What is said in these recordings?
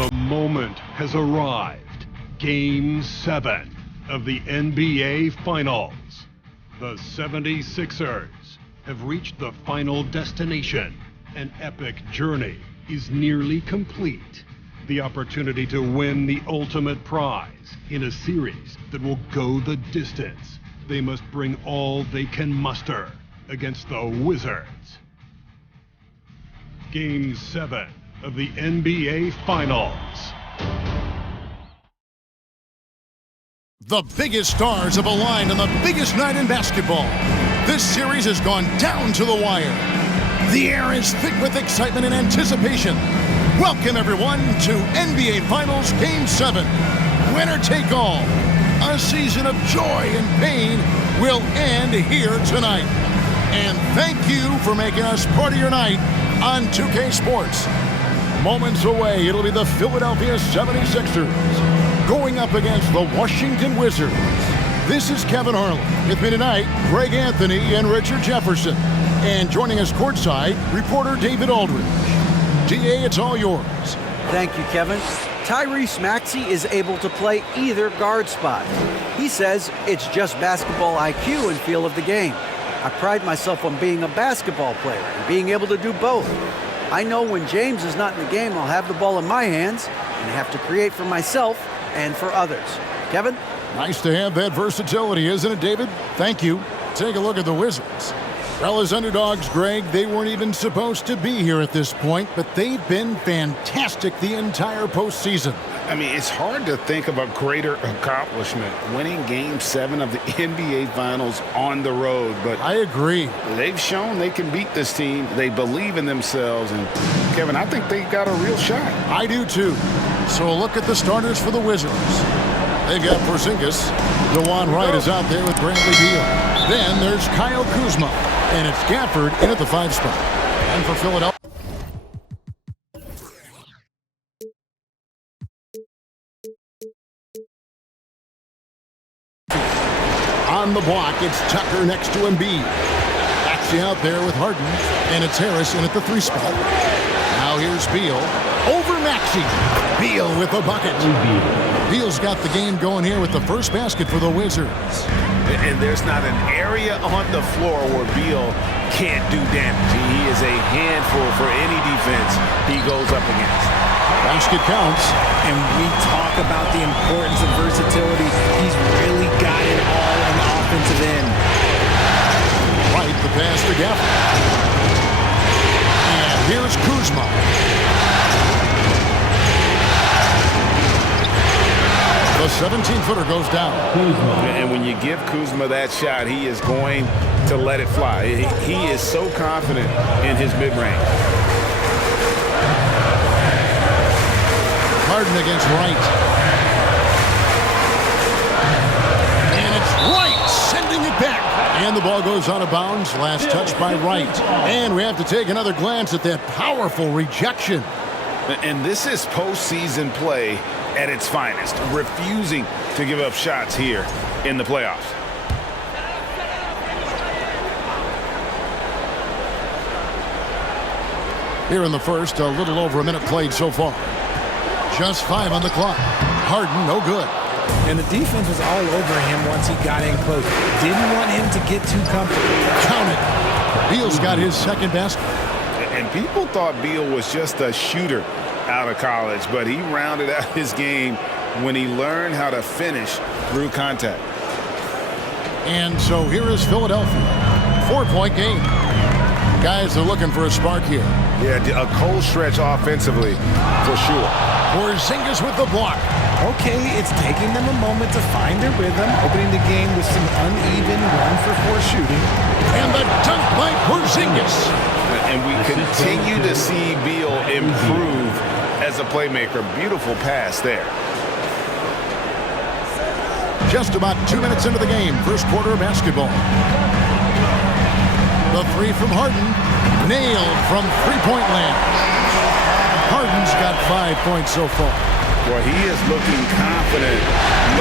The moment has arrived. Game 7 of the NBA Finals. The 76ers have reached the final destination. An epic journey is nearly complete. The opportunity to win the ultimate prize in a series that will go the distance. They must bring all they can muster against the Wizards. Game 7 of the NBA Finals. The biggest stars have aligned on the biggest night in basketball. This series has gone down to the wire. The air is thick with excitement and anticipation. Welcome, everyone, to NBA Finals Game 7. Winner take all. A season of joy and pain will end here tonight. And thank you for making us part of your night on 2K Sports. Moments away, it'll be the Philadelphia 76ers going up against the Washington Wizards. This is Kevin Harlan. With me tonight, Greg Anthony and Richard Jefferson. And joining us courtside, reporter David Aldridge. DA, it's all yours. Thank you, Kevin. Tyrese Maxey is able to play either guard spot. He says it's just basketball IQ and feel of the game. I pride myself on being a basketball player and being able to do both. I know when James is not in the game, I'll have the ball in my hands and have to create for myself and for others. Kevin? Nice to have that versatility, isn't it, David? Thank you. Take a look at the Wizards. Well, as underdogs, Greg, they weren't even supposed to be here at this point, but they've been fantastic the entire postseason. I mean, it's hard to think of a greater accomplishment, winning Game 7 of the NBA Finals on the road. But I agree. They've shown they can beat this team. They believe in themselves. And, Kevin, I think they got a real shot. I do, too. So a look at the starters for the Wizards. They've got Porzingis. DeJuan Wright is out there with Bradley Beal. Then there's Kyle Kuzma. And it's Gafford in at the 5 spot. And for Philadelphia. On the block, it's Tucker next to Embiid. Maxey out there with Harden. And it's Harris in at the 3 spot. Now here's Beal. Over Maxey. Beal with the bucket. Beal's got the game going here with the first basket for the Wizards. And there's not an area on the floor where Beal can't do damage. He is a handful for any defense he goes up against. Basket counts. And we talk about the importance of versatility. He's really got it all on the offensive end. Right, the pass to Gafford. And here's Kuzma. The 17-footer goes down. And when you give Kuzma that shot, he is going to let it fly. He is so confident in his mid-range. Harden against Wright. And it's Wright sending it back. And the ball goes out of bounds. Last touch by Wright. And we have to take another glance at that powerful rejection. And this is postseason play at its finest, refusing to give up shots here in the playoffs. Here in the first, a little over a minute played so far. Just 5 on the clock. Harden, no good. And the defense was all over him once he got in close. Didn't want him to get too comfortable. Count it. Beal's got his second basket. And people thought Beal was just a shooter out of college, but he rounded out his game when he learned how to finish through contact. And so here is Philadelphia. 4-point game. Guys are looking for a spark here. Yeah, a cold stretch offensively for sure. Porzingis with the block. Okay, it's taking them a moment to find their rhythm, opening the game with some uneven 1-for-4 shooting. And the dunk by Porzingis. And we continue to see Beal improve as a playmaker. Beautiful pass there. Just about 2 minutes into the game, first quarter of basketball. The 3 from Harden, nailed from 3-point land. Harden's got 5 points so far. Well, he is looking confident.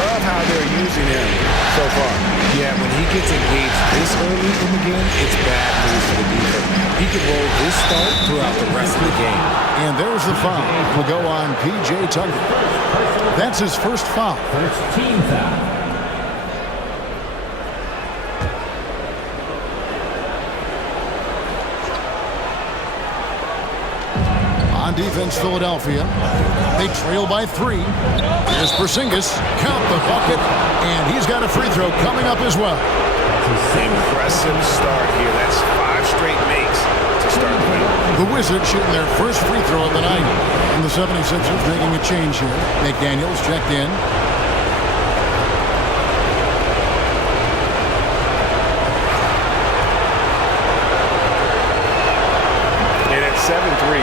Love how they're using him so far. Yeah, when he gets engaged this early in the game, it's bad news for the defense. He could roll his start throughout the rest of the game. And there's the foul. Will go on P.J. Tucker. That's his first foul. First team foul. On defense, Philadelphia. They trail by 3. There's Porzingis. Count the bucket. And he's got a free throw coming up as well. Impressive start here. That's 5 straight makes to start the game. The Wizards shooting their first free throw of the night. And the 76ers making a change here. McDaniels checked in. And at 7-3,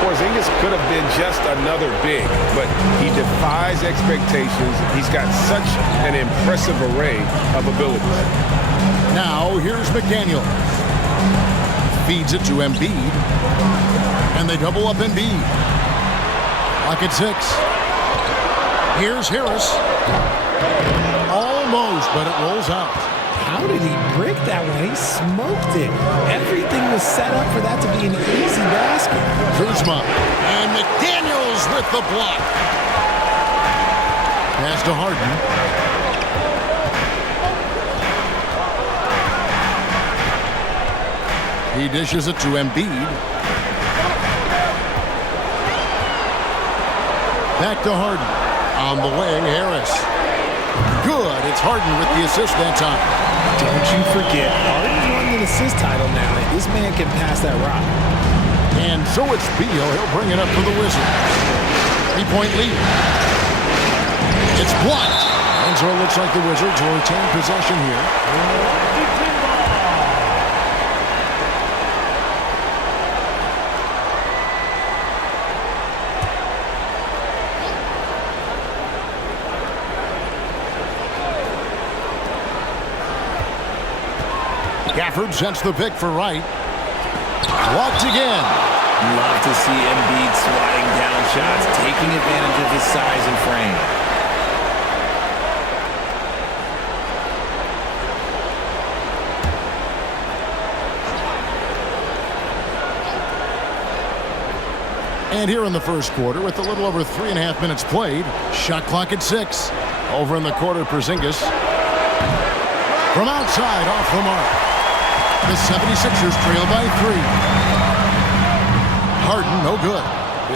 Porzingis could have been just another big, but he defies expectations. He's got such an impressive array of abilities. Now, here's McDaniel. Feeds it to Embiid. And they double up Embiid. Lock at 6. Here's Harris. Almost, but it rolls out. How did he break that one? He smoked it. Everything was set up for that to be an easy basket. Kuzma. And McDaniels with the block. Pass to Harden. He dishes it to Embiid. Back to Harden. On the wing, Harris. Good. It's Harden with the assist that time. Don't you forget, Harden's won the assist title now, and this man can pass that rock. And so it's Beal. He'll bring it up for the Wizards. 3-point lead. It's blocked. And so it looks like the Wizards will retain possession here. Gafford sets the pick for Wright. Blocked again. Love to see Embiid sliding down shots, taking advantage of his size and frame. And here in the first quarter, with a little over 3.5 minutes played, shot clock at 6. Over in the quarter, Porzingis. From outside, off the mark. The 76ers trail by 3. Harden, no good.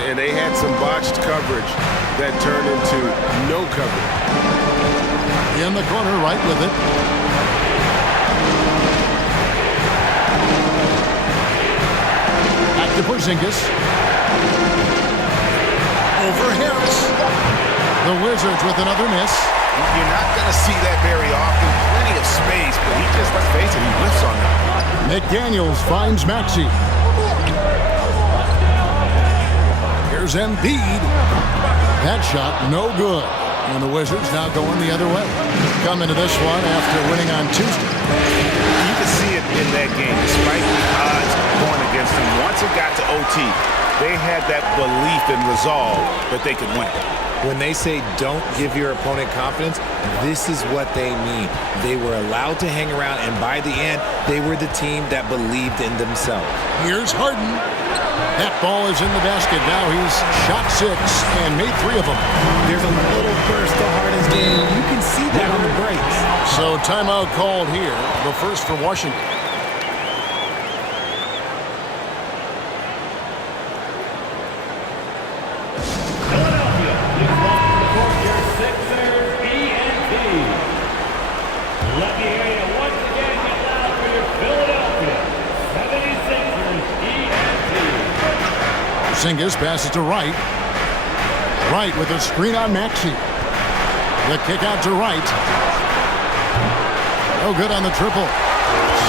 And they had some botched coverage that turned into no coverage. In the corner, right with it. Back to Porzingis. Over Harris. The Wizards with another miss. You're not going to see that very often. Plenty of space, but he just, let's face it, he whiffs on that. McDaniels finds Maxey. Here's Embiid. That shot, no good. And the Wizards now going the other way. Come into this one after winning on Tuesday. You can see it in that game, despite the odds going against them. Once it got to OT, they had that belief and resolve that they could win. When they say don't give your opponent confidence, this is what they mean. They were allowed to hang around, and by the end, they were the team that believed in themselves. Here's Harden. That ball is in the basket. Now he's shot 6 and made 3 of them. There's a little burst to Harden's game. You can see that on the breaks. So timeout called here. The first for Washington. Porzingis passes to Wright. Wright with a screen on Maxey. The kick out to Wright. No good on the triple.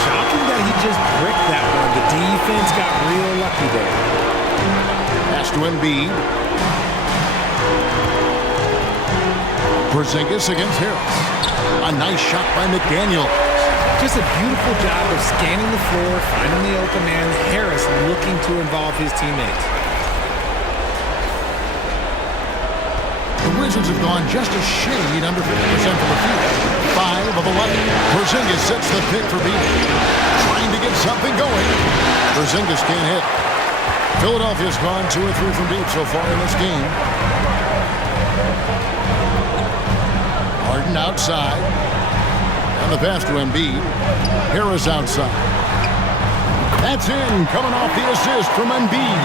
Shocking that he just bricked that one. The defense got real lucky there. Pass to Embiid. Porzingis against Harris. A nice shot by McDaniel. Just a beautiful job of scanning the floor, finding the open man. Harris looking to involve his teammates. The Wizards have gone just a shade under 50% from the field. 5 of 11. Porzingis sets the pick for Beal. Trying to get something going. Porzingis can't hit. Philadelphia's gone 2 or 3 from deep so far in this game. Harden outside. And the pass to Embiid. Harris outside. That's in, coming off the assist from Embiid.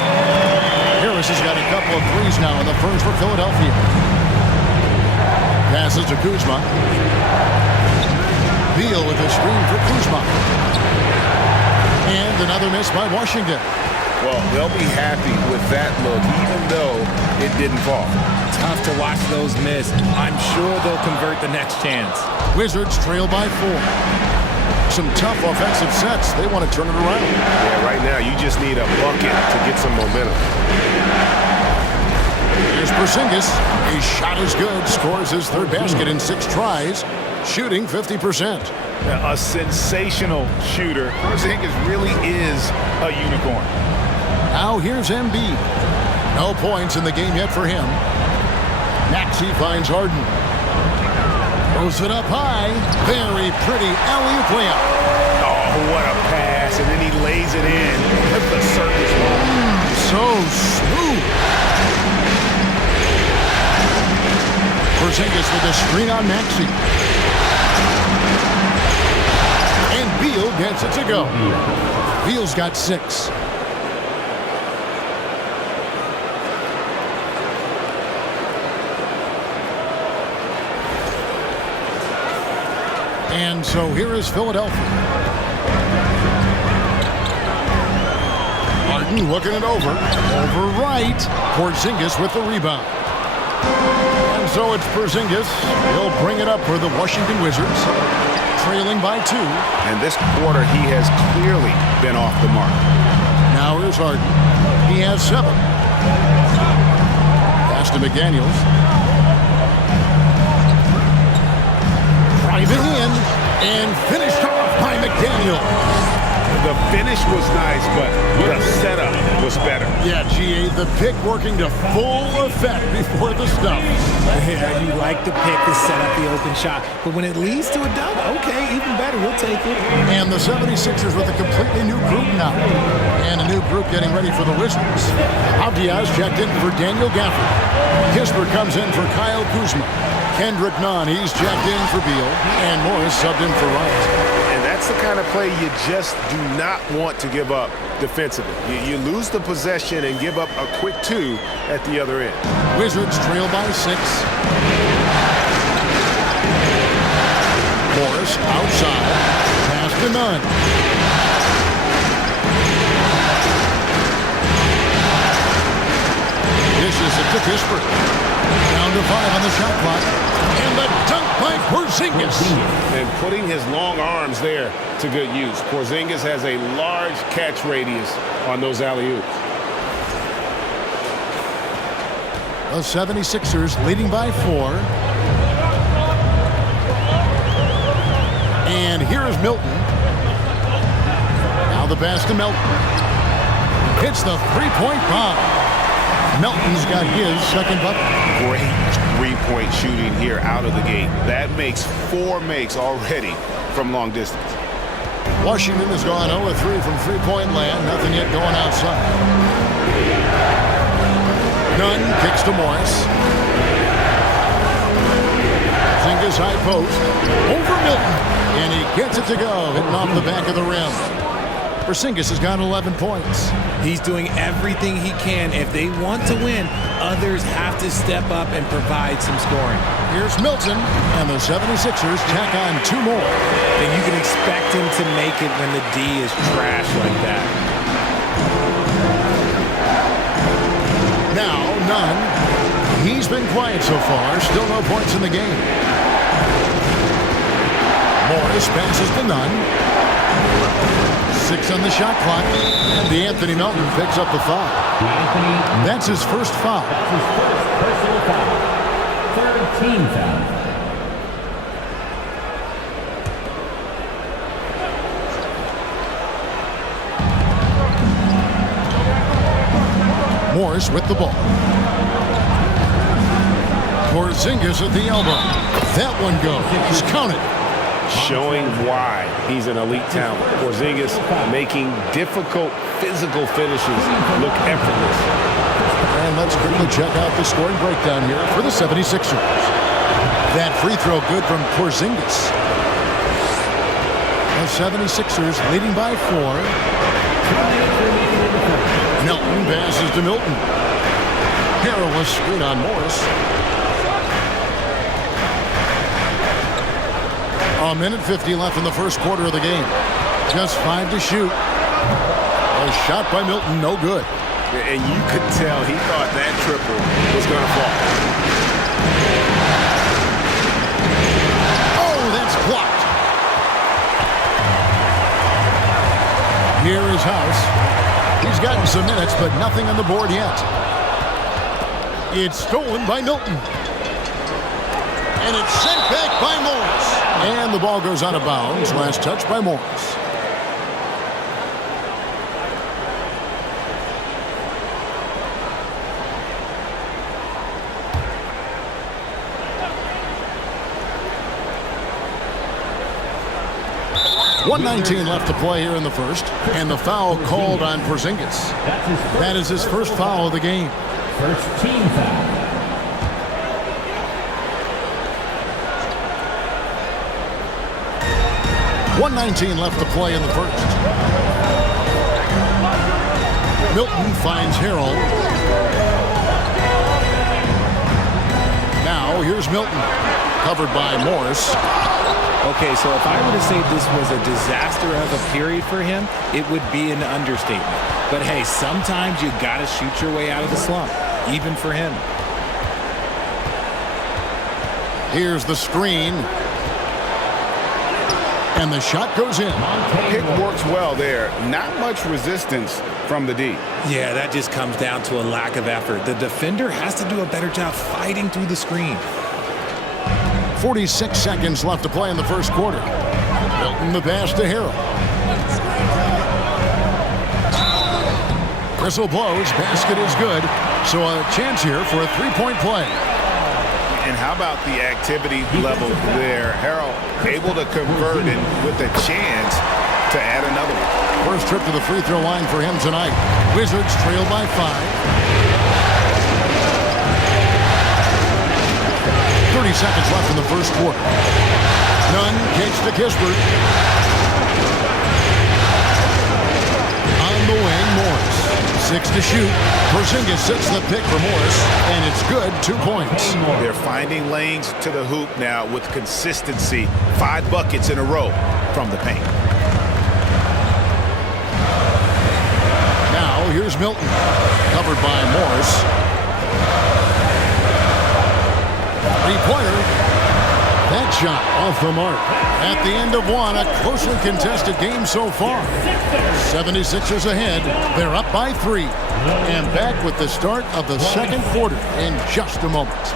Harris has got a couple of threes now in the first for Philadelphia. Passes to Kuzma. Beal with a screen for Kuzma. And another miss by Washington. Well, they'll be happy with that look, even though it didn't fall. Tough to watch those miss. I'm sure they'll convert the next chance. Wizards trail by 4. Some tough offensive sets. They want to turn it around. Yeah, right now you just need a bucket to get some momentum. Here's Porzingis. His shot is good. Scores his 3rd basket in 6 tries. Shooting 50%. A sensational shooter. Porzingis really is a unicorn. Now here's Embiid. No points in the game yet for him. Maxey finds Harden. Throws it up high. Very pretty alley-oop layup. Oh, what a pass. And then he lays it in. That's the circus ball. So smooth. Porzingis with a screen on Maxey. And Beal gets it to go. Beal's got 6. And so here is Philadelphia. Harden looking it over. Over right. Porzingis with the rebound. And so it's Porzingis. He'll bring it up for the Washington Wizards. Trailing by 2. And this quarter, he has clearly been off the mark. Now here's Harden. He has 7. Pass to McDaniels. Driving in and finished off by McDaniels. The finish was nice, but the setup was better. Yeah, GA, the pick working to full effect before the stuff. Yeah, you like the pick to set up the open shot, but when it leads to a dunk, okay, even better, we'll take it. And the 76ers with a completely new group now. And a new group getting ready for the Wizards. Diaz checked in for Daniel Gafford. Kispert comes in for Kyle Kuzma. Kendrick Nunn, he's checked in for Beal. And Morris subbed in for Wright. And that's the kind of play you just do not want to give up defensively. You lose the possession and give up a quick 2 at the other end. Wizards trail by 6. Morris outside. Pass to Nunn. Dishes it to Kispert. Down to 5 on the shot clock. And the dunk by Porzingis. And putting his long arms there to good use. Porzingis has a large catch radius on those alley-oops. The 76ers leading by 4. And here is Milton. Now the pass to Milton. Hits the three-point bomb. Melton's got his second bucket. Great three-point shooting here out of the gate. That makes 4 makes already from long distance. Washington has gone 0-3 from three-point land. Nothing yet going outside. Nunn kicks to Morris. Porzingis high post. Over Milton. And he gets it to go. Hitting off the back of the rim. Porzingis has got 11 points. He's doing everything he can. If they want to win, others have to step up and provide some scoring. Here's Milton, and the 76ers tack on 2 more. And you can expect him to make it when the D is trash like that. Now, Nunn. He's been quiet so far. Still no points in the game. Morris passes to Nunn. 6 on the shot clock. And DeAnthony Melton picks up the foul. That's his first foul. That's his first personal foul. 3rd team foul. Morris with the ball. Porzingis at the elbow. That one goes. Count it. Showing why he's an elite talent. Porzingis making difficult physical finishes look effortless. And let's quickly check out the scoring breakdown here for the 76ers. That free throw good from Porzingis. The 76ers leading by 4. Milton passes to Milton. Perilous screen on Morris. A minute 50 left in the first quarter of the game. Just 5 to shoot. A shot by Milton, no good. And you could tell he thought that triple was going to fall. Oh, that's blocked. Here is House. He's gotten some minutes, but nothing on the board yet. It's stolen by Milton. And it's sent back by Morris. And the ball goes out of bounds. Last touch by Morris. .119 left to play here in the first. And the foul called on Porzingis. That is his first foul of the game. First team foul. 1:19 left to play in the first. Milton finds Harrell. Now here's Milton, covered by Morris. Okay, so if I were to say this was a disaster of a period for him, it would be an understatement. But hey, sometimes you gotta shoot your way out of the slump, even for him. Here's the screen. And the shot goes in. Pick works well there. Not much resistance from the D. Yeah, that just comes down to a lack of effort. The defender has to do a better job fighting through the screen. 46 seconds left to play in the first quarter. Milton the pass to Harrell. Whistle blows. Basket is good. So a chance here for a three-point play. And how about the activity level there? Harrell able to convert and with a chance to add another one. First trip to the free throw line for him tonight. Wizards trail by 5. 30 seconds left in the first quarter. Nunn kicks to Kispert. On the wing, Morris. 6 to shoot. Porzingis sits the pick for Morris, and it's good. 2 points. They're finding lanes to the hoop now with consistency. 5 buckets in a row from the paint. Now here's Milton, covered by Morris. Three-pointer. That shot off the mark. At the end of one, a closely contested game so far. 76ers ahead. They're up by 3. And back with the start of the second quarter in just a moment.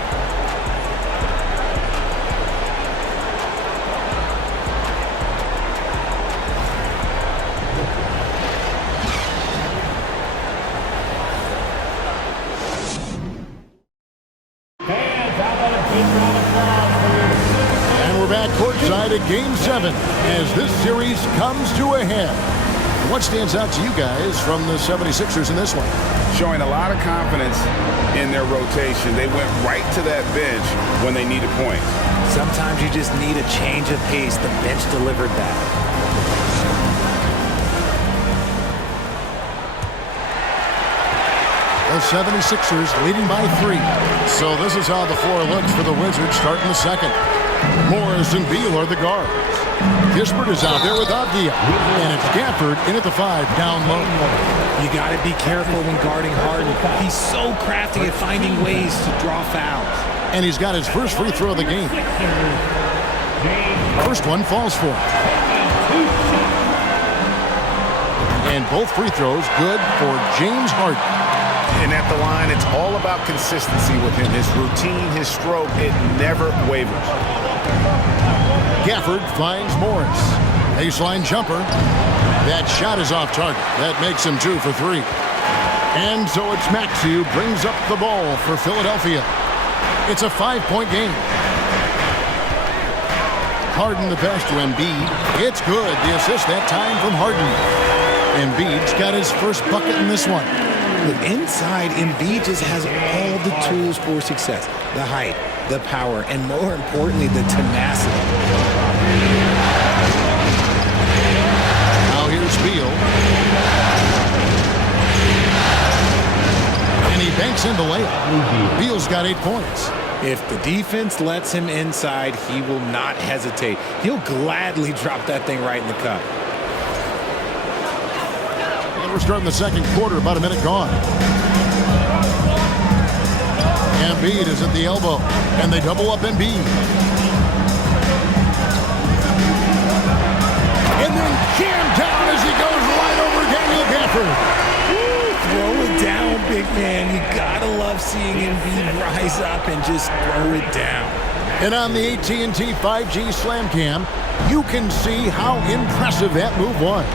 Courtside at Game 7 as this series comes to a head. What stands out to you guys from the 76ers in this one? Showing a lot of confidence in their rotation. They went right to that bench when they needed points. Sometimes you just need a change of pace. The bench delivered that. The 76ers leading by 3. So this is how the floor looks for the Wizards starting the second. Morris and Beal are the guards. Kispert is out there with Avdia. And it's Gafford in at the 5, down low. You got to be careful when guarding Harden. He's so crafty at finding ways to draw fouls. And he's got his first free throw of the game. First one falls for him. And both free throws good for James Harden. And at the line, it's all about consistency with him. His routine, his stroke, it never wavers. Gafford finds Morris. Baseline jumper. That shot is off target. That makes him 2 for 3. And so it's Maxey who brings up the ball for Philadelphia. It's a 5-point game. Harden the pass to Embiid. It's good. The assist that time from Harden. Embiid's got his first bucket in this one. Look, inside, Embiid just has all the tools for success. The height, the power, and more importantly, the tenacity. Now here's Beal. And he banks in the layup. Beal's got 8 points. If the defense lets him inside, he will not hesitate. He'll gladly drop that thing right in the cup. And we're starting the second quarter, about a minute gone. Embiid is at the elbow, and they double up Embiid. And then jammed down as he goes right over Daniel Gafford. Throw it down, big man. You gotta love seeing Embiid rise up and just throw it down. And on the AT&T 5G Slam Cam, you can see how impressive that move was.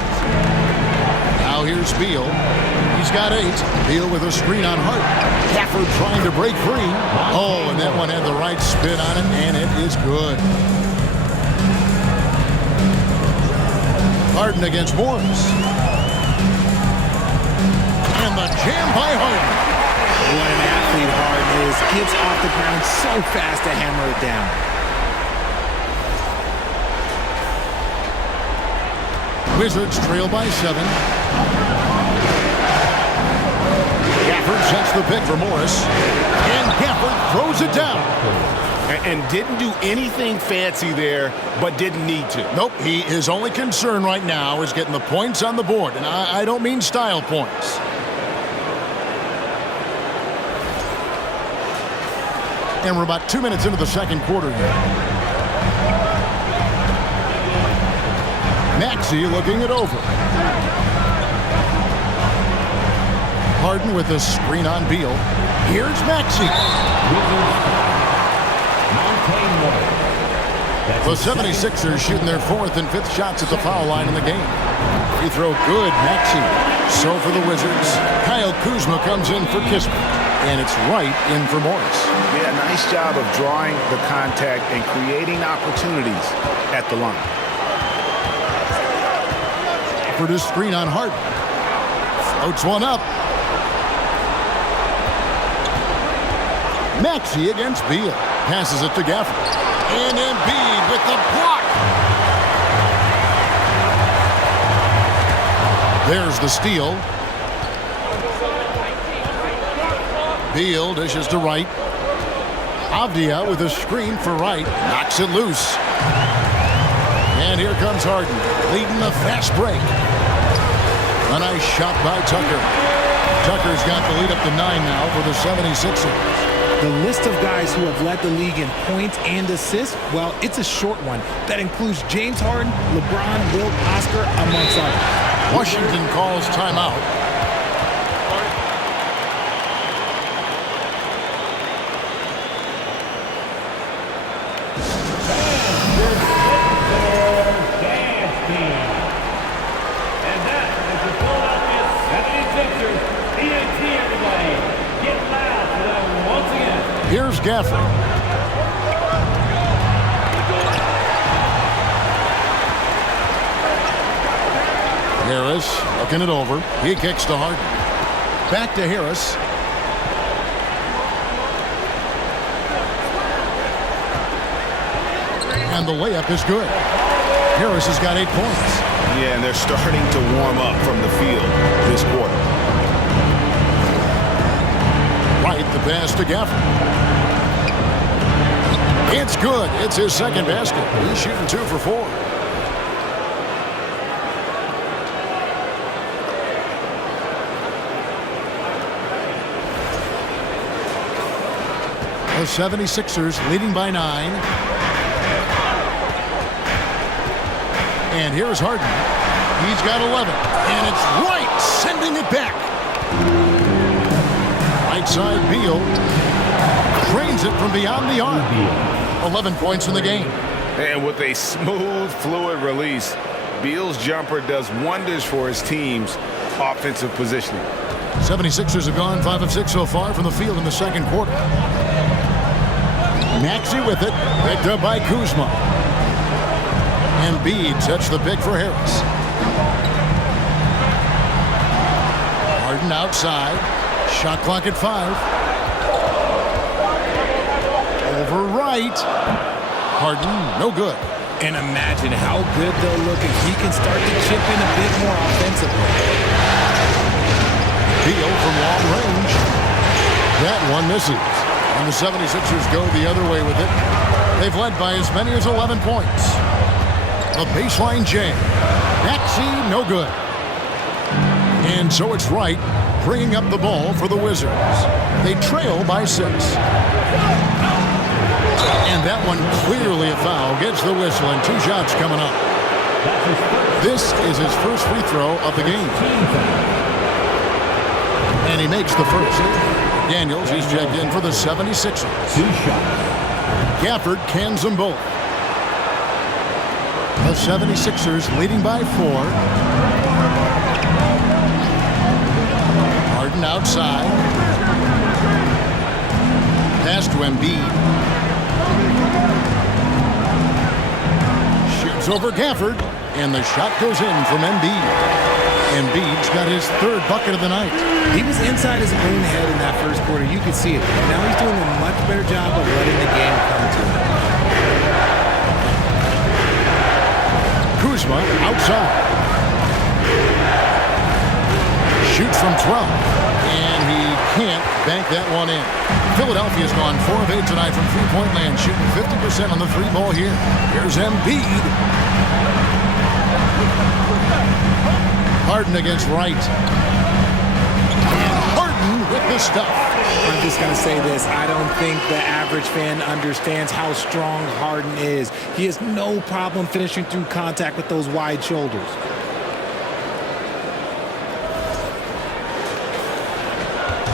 Now here's Beal. He's got 8. Beal with a screen on Hart. Gafford trying to break free. Oh, and that one had the right spin on it, and it is good. Harden against Morris. And the jam by Harden. What an athlete Harden is. Gets off the ground so fast to hammer it down. Wizards trail by 7. Gafford sets the pick for Morris. And Gafford throws it down. And didn't do anything fancy there, but didn't need to. Nope, his only concern right now is getting the points on the board. And I don't mean style points. And we're about 2 minutes into the second quarter here. Maxey looking it over. Harden with a screen on Beal. Here's Maxey. The 76ers shooting their 4th and 5th shots at the foul line in the game. Free throw good, Maxey. So for the Wizards, Kyle Kuzma comes in for Kismet. And it's right in for Morris. Yeah, nice job of drawing the contact and creating opportunities at the line. For this screen on Harden. Floats one up. Maxey against Beal. Passes it to Gafford. And Embiid with the block. There's the steal. Beal dishes to Wright. Avdia with a screen for Wright. Knocks it loose. And here comes Harden, leading the fast break. A nice shot by Tucker. Tucker's got the lead up to 9 now for the 76ers. The list of guys who have led the league in points and assists, well, it's a short one. That includes James Harden, LeBron, Wilt, Oscar, amongst others. Washington calls timeout. Here's Gafford. Harris looking it over. He kicks to Harden. Back to Harris. And the layup is good. Harris has got 8 points. Yeah, and they're starting to warm up from the field this quarter. Right, the pass to Gafford. It's good. It's his second basket. He's shooting 2 for 4. The 76ers leading by 9. And here's Harden. He's got 11. And it's Wright sending it back. Right side Beal. Drains it from beyond the arc. 11 points in the game. And with a smooth, fluid release, Beal's jumper does wonders for his team's offensive positioning. 76ers have gone 5 of 6 so far from the field in the second quarter. Maxey with it. Picked up by Kuzma. Embiid sets the pick for Harris. Harden outside. Shot clock at 5. Over right. Harden, no good. And imagine how good they'll look if he can start to chip in a bit more offensively. Beal from long range. That one misses. And the 76ers go the other way with it. They've led by as many as 11 points. A baseline jam. Maxey, no good. And so it's Wright bringing up the ball for the Wizards. They trail by 6. And that one clearly a foul. Gets the whistle and 2 shots coming up. This is his first free throw of the game. And he makes the first. Daniels, he's checked in for the 76ers. 2 shots. Gafford cans them both. The 76ers leading by 4. Harden outside. Pass to Embiid. Shoots over Gafford. And the shot goes in from Embiid. Embiid's got his 3rd bucket of the night. He was inside his own head in that first quarter. You could see it. Now he's doing a much better job of letting the game come to him. Kuzma outside. Shoots from 12. And he can't bank that one in. Philadelphia's gone 4 of 8 tonight from three-point land, shooting 50% on the 3-ball here. Here's Embiid. Harden against Wright. And Harden with the stuff. I'm just going to say this. I don't think the average fan understands how strong Harden is. He has no problem finishing through contact with those wide shoulders.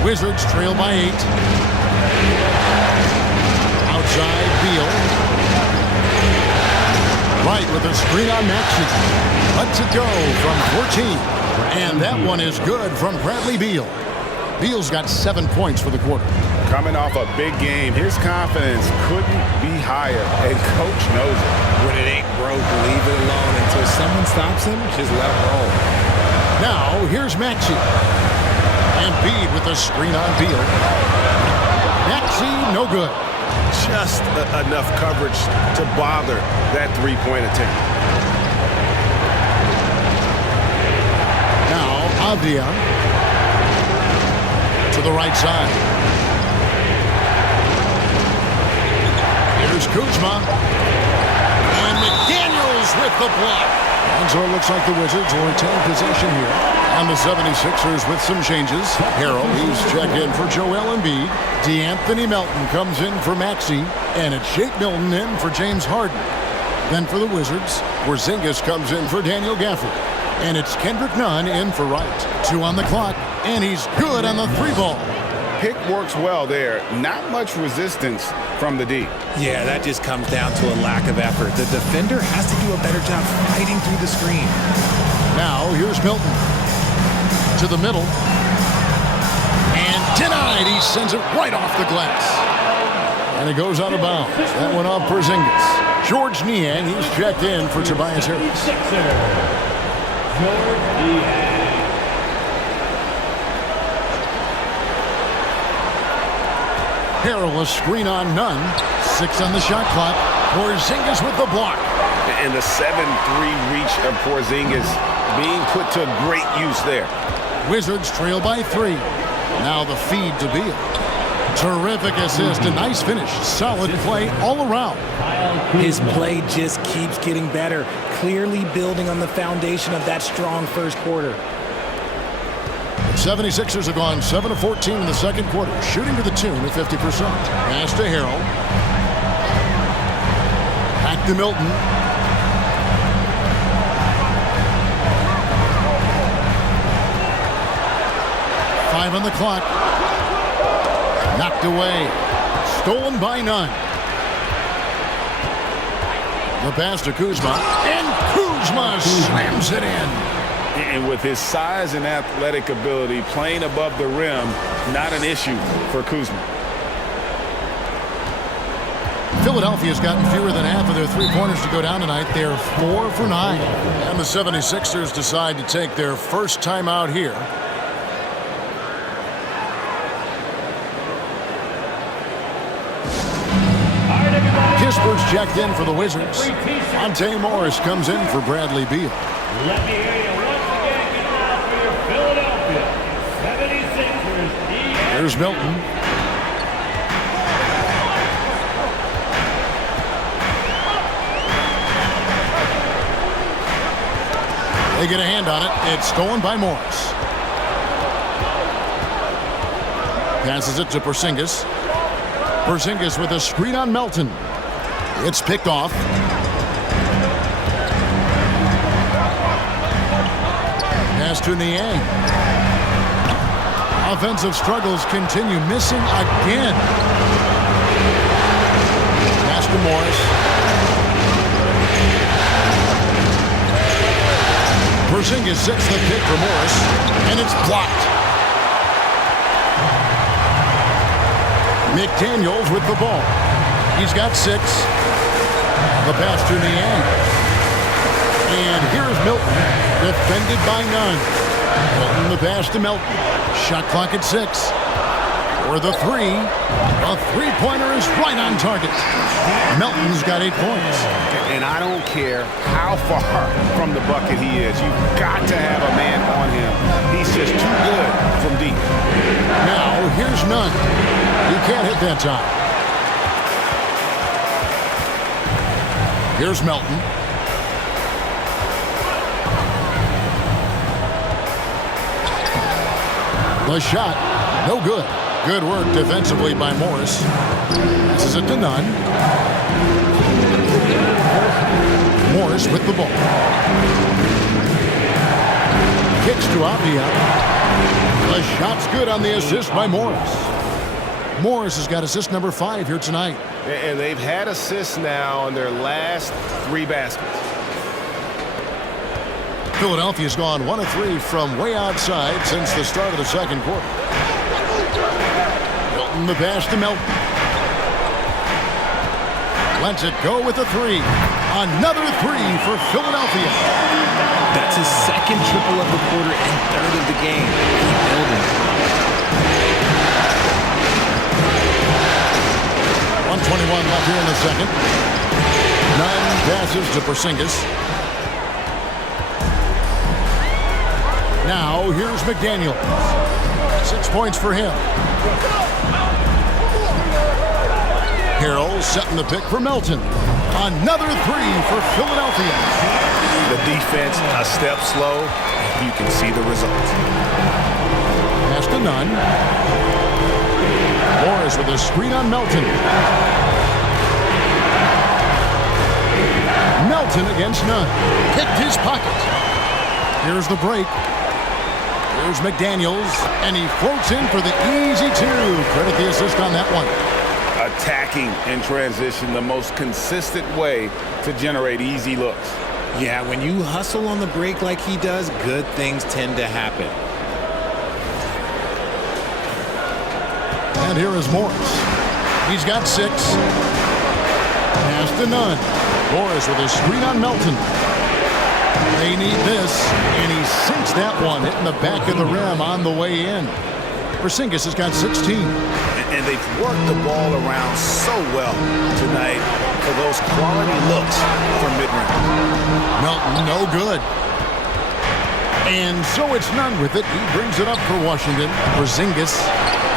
Wizards trail by 8. Outside, Beal. Wright with a screen on Maxey. Lets it go from 14. And that one is good from Bradley Beal. Beal's got 7 points for the quarter. Coming off a big game, his confidence couldn't be higher, and coach knows it. When it ain't broke, leave it alone. Until someone stops him, just let him roll. Now, here's Maxey. Embiid with a screen on Beal. Maxey, no good. Just enough coverage to bother that three-point attempt. Now, Avdia to the right side. Here's Kuzma. And McDaniels with the block. And so it looks like the Wizards will retain possession here. And the 76ers with some changes. Harrell, he's checked in for Joel Embiid. DeAnthony Melton comes in for Maxey. And it's Shake Milton in for James Harden. Then for the Wizards, Porzingis comes in for Daniel Gafford. And it's Kendrick Nunn in for Wright. 2 on the clock, and he's good on the 3-ball. Pick works well there. Not much resistance from the D. Yeah, that just comes down to a lack of effort. The defender has to do a better job fighting through the screen. Now, here's Milton. To the middle. And denied. He sends it right off the glass. And it goes out of bounds. That went off Porzingis. George Niang, he's checked in for Tobias Harris. George Niang. Harrell, a screen on Nunn. 6 on the shot clock. Porzingis with the block. And the 7-3 reach of Porzingis being put to great use there. Wizards trail by 3. Now the feed to Beal. Terrific assist, a nice finish. Solid play all around. His play just keeps getting better, clearly building on the foundation of that strong first quarter. 76ers have gone 7 of 14 in the second quarter, shooting to the tune of 50%. Pass to Harrell. Back to Milton. Five on the clock. Knocked away. Stolen by Nunn. The pass to Kuzma. And Kuzma slams it in. And with his size and athletic ability, playing above the rim, not an issue for Kuzma. Philadelphia's gotten fewer than half of their three-pointers to go down tonight. They're 4 for 9. And the 76ers decide to take their first time out here. Kisper's checked in for the Wizards. Monte Morris comes in for Bradley Beal. Let me hear you once again. Get out for your Philadelphia 76ers. Here's Milton. They get a hand on it. It's stolen by Morris. Passes it to Porzingis. Porzingis with a screen on Melton. It's picked off. Pass to Niang. Offensive struggles continue. Missing again. Pass to Morris. Porzingis sets the pick for Morris, and it's blocked. McDaniels with the ball. He's got 6. The pass to Niang. And here's Milton, defended by none. Milton the pass to Melton. Shot clock at 6. For the 3. A three-pointer is right on target. Melton's got 8 points. And I don't care how far from the bucket he is. You've got to have a man on him. He's just too good from deep. Now, here's Nunn. He can't hit that time. Here's Melton. The shot, no good. Good work defensively by Morris. This is it to Nunn. Morris with the ball. Kicks to Avia. The shot's good on the assist by Morris. Morris has got assist number 5 here tonight. And they've had assists now on their last 3 baskets. Philadelphia's gone 1 of 3 from way outside since the start of the second quarter. Milton the pass to Melton. Lets it go with a 3. Another 3 for Philadelphia. That's his second triple of the quarter and 3rd of the game. Keep building. 1:21 left here in the second. Nunn passes to Porzingis. Now here's McDaniels. 6 points for him. Harrell setting the pick for Melton. Another 3 for Philadelphia. The defense a step slow. You can see the result. Pass to Nunn. Morris with a screen on Melton. Melton against Nunn. Picked his pocket. Here's the break. Here's McDaniels, and he floats in for the easy 2. Credit the assist on that one. Attacking in transition, the most consistent way to generate easy looks. Yeah, when you hustle on the break like he does, good things tend to happen. And here is Morris. He's got 6. Pass to Nunn. Morris with a screen on Melton. They need this, and he sinks that one, hitting the back of the rim on the way in. Porzingis has got 16. And they've worked the ball around so well tonight for those quality looks from mid-range. Melton, no good. And so it's Nunn with it. He brings it up for Washington. Porzingis,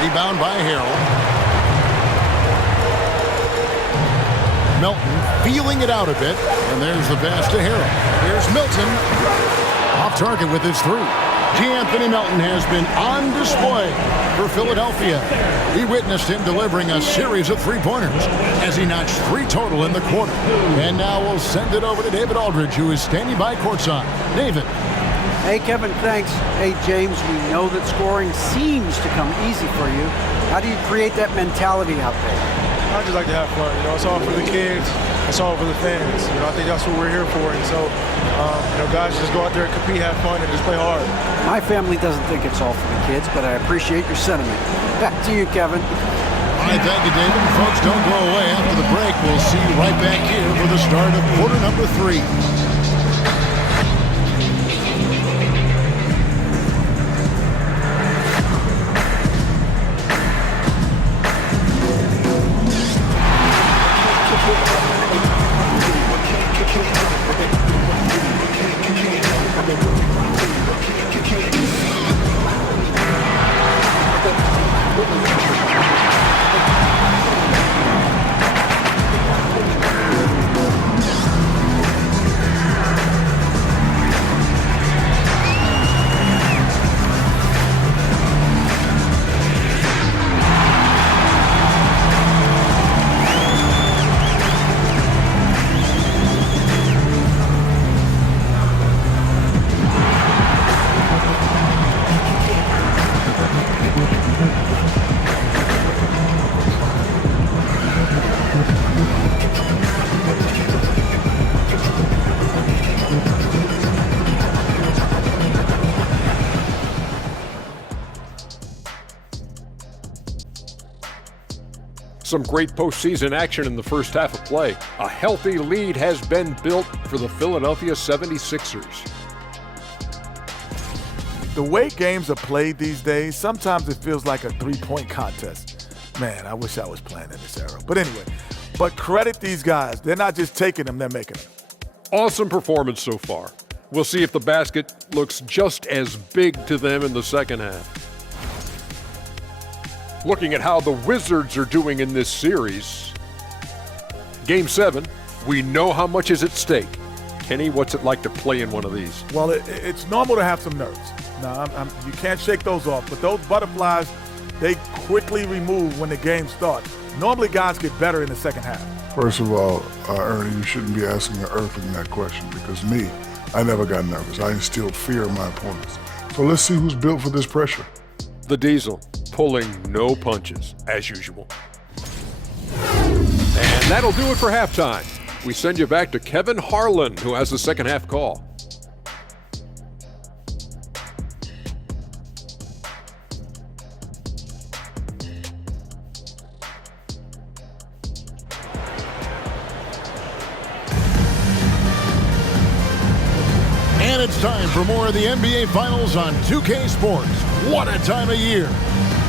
rebound by Harrell. Melton feeling it out a bit. And there's the pass to Harrell. Here's Milton. Off target with his 3. Anthony Melton has been on display for Philadelphia. We witnessed him delivering a series of three-pointers as he notched 3 total in the quarter. And now we'll send it over to David Aldridge, who is standing by courtside. David. Hey, Kevin, thanks. Hey, James, we know that scoring seems to come easy for you. How do you create that mentality out there? I just like to have fun. It's all for the kids. It's all for the fans. I think that's what we're here for. And so, guys, just go out there and compete, have fun, and just play hard. My family doesn't think it's all for the kids, but I appreciate your sentiment. Back to you, Kevin. All right, thank you, David. Folks, don't go away. After the break, we'll see you right back here for the start of quarter number 3. Some great postseason action in the first half of play. A healthy lead has been built for the Philadelphia 76ers. The way games are played these days, sometimes it feels like a three-point contest. Man, I wish I was playing in this era. But anyway, but credit these guys. They're not just taking them, they're making them. Awesome performance so far. We'll see if the basket looks just as big to them in the second half. Looking at how the Wizards are doing in this series. Game 7, we know how much is at stake. Kenny, what's it like to play in one of these? Well, it's normal to have some nerves. Now, you can't shake those off, but those butterflies, they quickly remove when the game starts. Normally, guys get better in the second half. First of all, Ernie, you shouldn't be asking an Earthling that question because me, I never got nervous. I instilled fear in my opponents. So let's see who's built for this pressure. The Diesel, pulling no punches, as usual. And that'll do it for halftime. We send you back to Kevin Harlan, who has the second half call. And it's time for more of the NBA Finals on 2K Sports. What a time of year.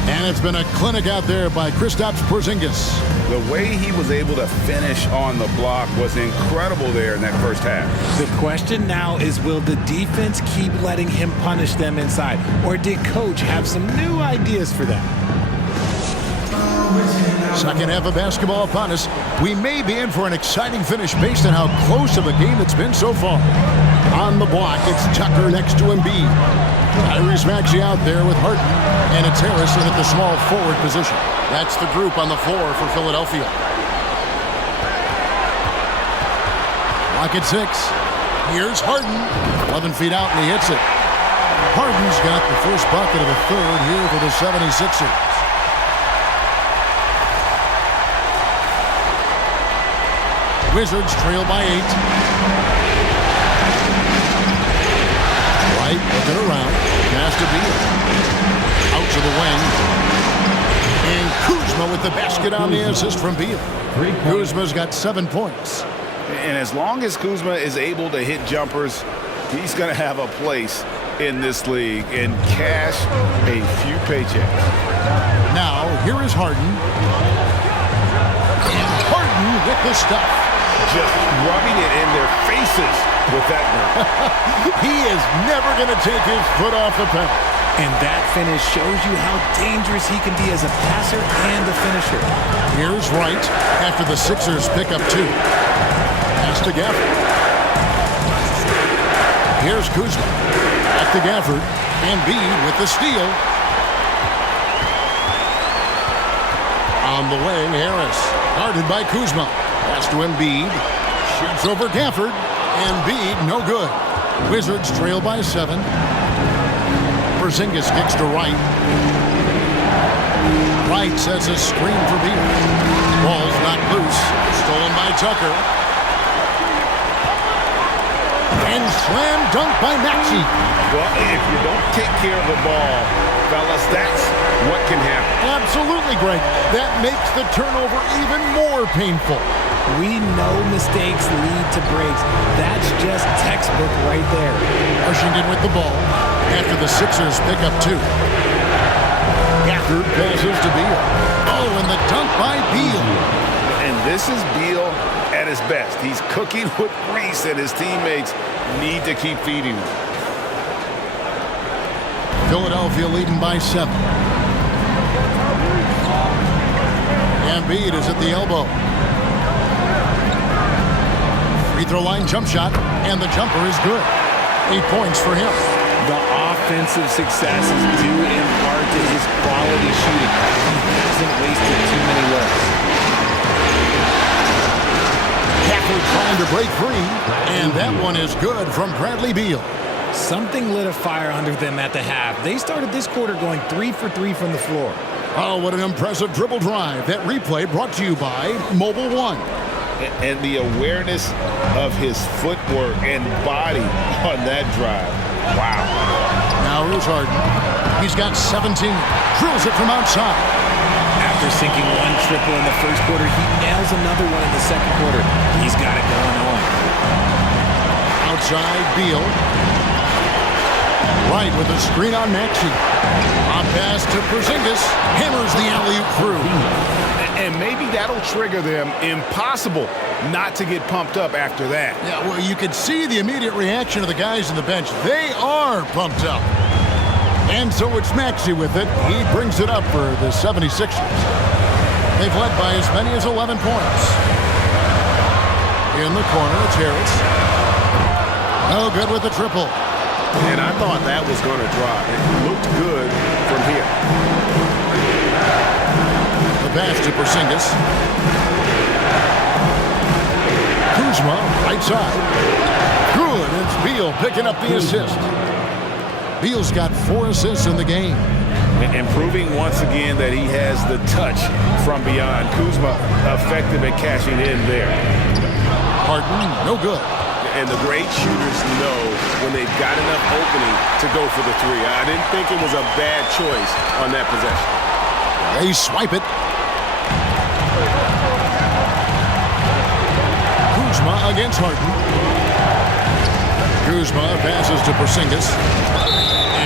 And it's been a clinic out there by Kristaps Porzingis. The way he was able to finish on the block was incredible there in that first half. The question now is, will the defense keep letting him punish them inside? Or did Coach have some new ideas for them? Second half of basketball upon us. We may be in for an exciting finish based on how close of a game it's been so far. On the block, it's Tucker next to Embiid. Tyrese Maxey out there with Harden, and it's Harrison at the small forward position. That's the group on the floor for Philadelphia. Block at 6. Here's Harden. 11 feet out, and he hits it. Harden's got the first bucket of the third here for the 76ers. Wizards trail by 8. Right, looking around. Pass to Beal. Out to the wing. And Kuzma with the basket on the assist from Beal. Kuzma's got 7 points. And as long as Kuzma is able to hit jumpers, he's going to have a place in this league and cash a few paychecks. Now, here is Harden. And Harden with the stuff. Just rubbing it in their faces with that nerve. He is never going to take his foot off the pedal. And that finish shows you how dangerous he can be as a passer and a finisher. Here's Wright after the Sixers pick up 2. Pass to Gafford. Here's Kuzma. Back to Gafford. Embiid with the steal. On the wing, Harris. Guarded by Kuzma. Pass to Embiid. Shoots over Gafford. Embiid, no good. Wizards trail by 7. Porzingis kicks to Wright. Wright sets a screen for Beal. Ball's not loose. Stolen by Tucker. And slam dunk by Maxey. Well, if you don't take care of the ball, fellas, that's what can happen. Absolutely, Greg. That makes the turnover even more painful. We know mistakes lead to breaks. That's just textbook right there. Washington with the ball after the Sixers pick up 2. Gafford passes to Beal. Oh, and the dunk by Beal. And this is Beal at his best. He's cooking with grease, and his teammates need to keep feeding him. Philadelphia leading by 7. Embiid is at the elbow. Free throw line jump shot, and the jumper is good. 8 points for him. The offensive success is due in part to his quality shooting. He hasn't wasted too many looks. Gafford trying to break free, and that one is good from Bradley Beal. Something lit a fire under them at the half. They started this quarter going 3 for 3 from the floor. Oh, what an impressive dribble drive. That replay brought to you by Mobile One. And the awareness of his footwork and body on that drive. Wow. Now here's Harden. He's got 17. Drills it from outside. After sinking one triple in the first quarter, he nails another one in the second quarter. He's got it going on. Outside, Beal. Right with a screen on Maxey. On pass to Porzingis. Hammers the alley-oop through. And maybe that'll trigger them. Impossible not to get pumped up after that. Yeah, well, you could see the immediate reaction of the guys on the bench. They are pumped up. And so it's Maxey with it. He brings it up for the 76ers. They've led by as many as 11 points. In the corner, it's Harris. No good with the triple. And I thought that was going to drop. It looked good from here. The pass to Porzingis. Kuzma, right side. Good. It's Beal picking up the assist. Beal's got 4 assists in the game. And proving once again that he has the touch from beyond. Kuzma effective at cashing in there. Harden, no good. And the great shooters know when they've got enough opening to go for the 3. I didn't think it was a bad choice on that possession. They swipe it. Kuzma against Harden. Kuzma passes to Porzingis.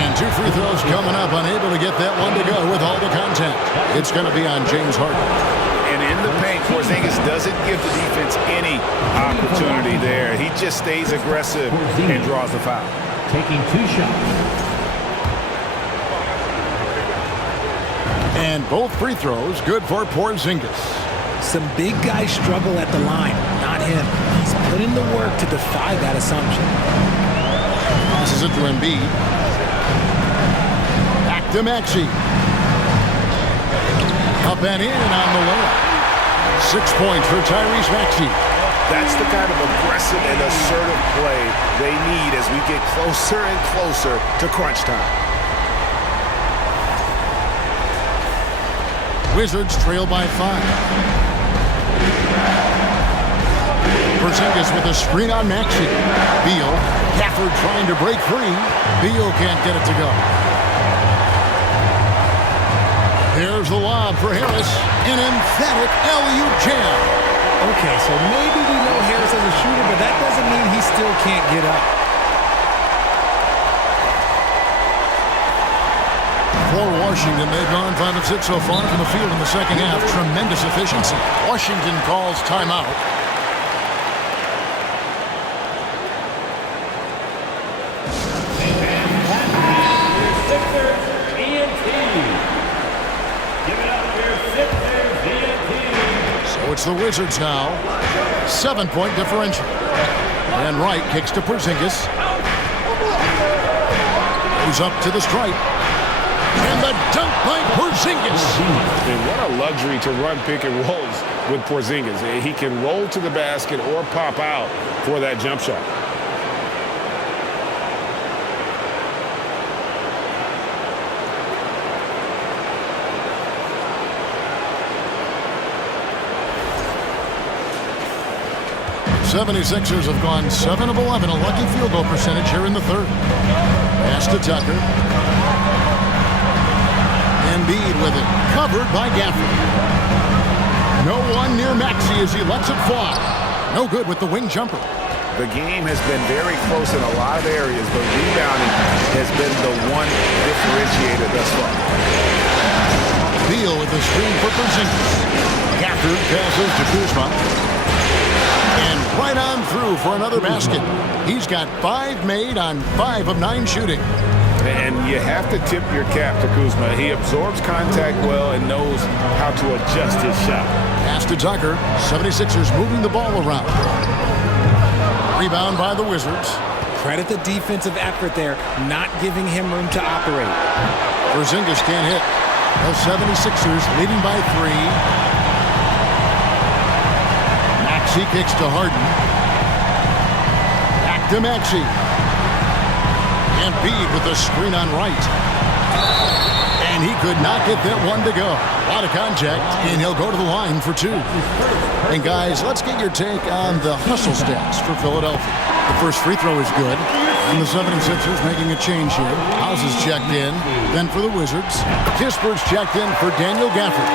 And 2 free throws coming up, unable to get that one to go with all the contact. It's going to be on James Harden. And in the paint, Porzingis doesn't give the defense any opportunity there. He just stays aggressive and draws the foul. Taking 2 shots. And both free throws good for Porzingis. Some big guys struggle at the line, not him. He's put in the work to defy that assumption. This is it to Embiid. Back to Maxey. Up and in on the layup. 6 points for Tyrese Maxey. That's the kind of aggressive and assertive play they need as we get closer and closer to crunch time. Wizards trail by 5. Porzingis with a screen on Maxey. Beal. Gafford trying to break free. Beal can't get it to go. Here's the lob for Harris. An emphatic alley-oop jam. Okay, so maybe we know Harris as a shooter, but that doesn't mean he still can't get up. For Washington, they've gone 5 of 6 so far from the field in the second half. Tremendous efficiency. Washington calls timeout. It's the Wizards now. 7-point differential. And Wright kicks to Porzingis. Goes up to the stripe. And the dunk by Porzingis. And what a luxury to run pick and rolls with Porzingis. He can roll to the basket or pop out for that jump shot. The 76ers have gone 7 of 11, a lucky field goal percentage here in the third. Pass to Tucker. Embiid with it, covered by Gafford. No one near Maxey as he lets it fly. No good with the wing jumper. The game has been very close in a lot of areas, but rebounding has been the one differentiator thus far. Beal with the screen for Porzingis. Gafford passes to Kuzma. And right on through for another basket. He's got 5 made on 5 of 9 shooting. And you have to tip your cap to Kuzma. He absorbs contact well and knows how to adjust his shot. Pass to Tucker. 76ers moving the ball around. Rebound by the Wizards. Credit the defensive effort there, not giving him room to operate. Porzingis can't hit. The 76ers leading by 3. Maxey kicks to Harden. Back to Maxey. Embiid with the screen on right. And he could not get that one to go. A lot of contact, and he'll go to the line for 2. And guys, let's get your take on the hustle stats for Philadelphia. The first free throw is good. And the 76ers making a change here. House is checked in. Then for the Wizards, Kisper's checked in for Daniel Gafford.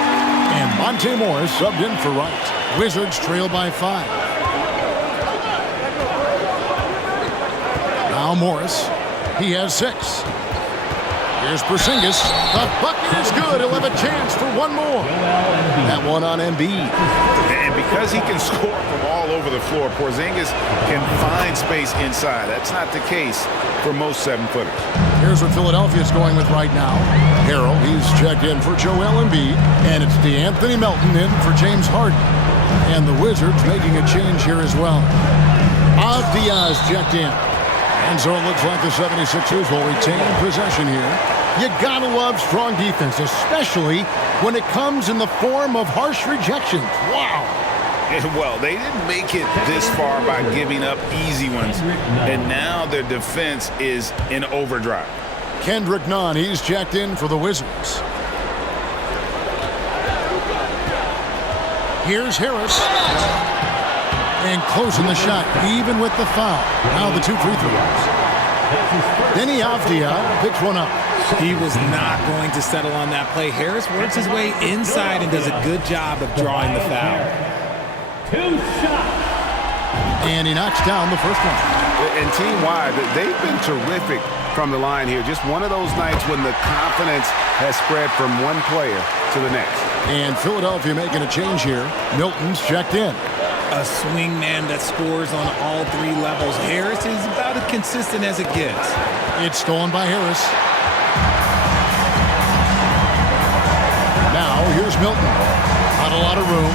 And Monte Morris subbed in for Wright. Wizards trail by 5. Now Morris. He has 6. Here's Porzingis. The bucket is good. He'll have a chance for one more. That one on Embiid. And because he can score from all over the floor, Porzingis can find space inside. That's not the case for most 7-footers. Here's what Philadelphia's going with right now. Harrell, he's checked in for Joel Embiid. And it's DeAnthony Melton in for James Harden. And the Wizards making a change here as well. Diaz checked in. And so it looks like the 76ers will retain possession here. You gotta love strong defense, especially when it comes in the form of harsh rejections. Wow. Well, they didn't make it this far by giving up easy ones. And now their defense is in overdrive. Kendrick Nunn, he's checked in for the Wizards. Here's Harris. And closing the shot, even with the foul. Now the 2 free throws. Denny Avdia picks one up. He was not going to settle on that play. Harris works his way inside and does a good job of drawing the foul. 2 shots. And he knocks down the first one. And team-wide, they've been terrific from the line here. Just one of those nights when the confidence has spread from one player to the next. And Philadelphia making a change here. Milton's checked in. A swing man that scores on all 3 levels. Harris is about as consistent as it gets. It's stolen by Harris. Now here's Milton. Not a lot of room.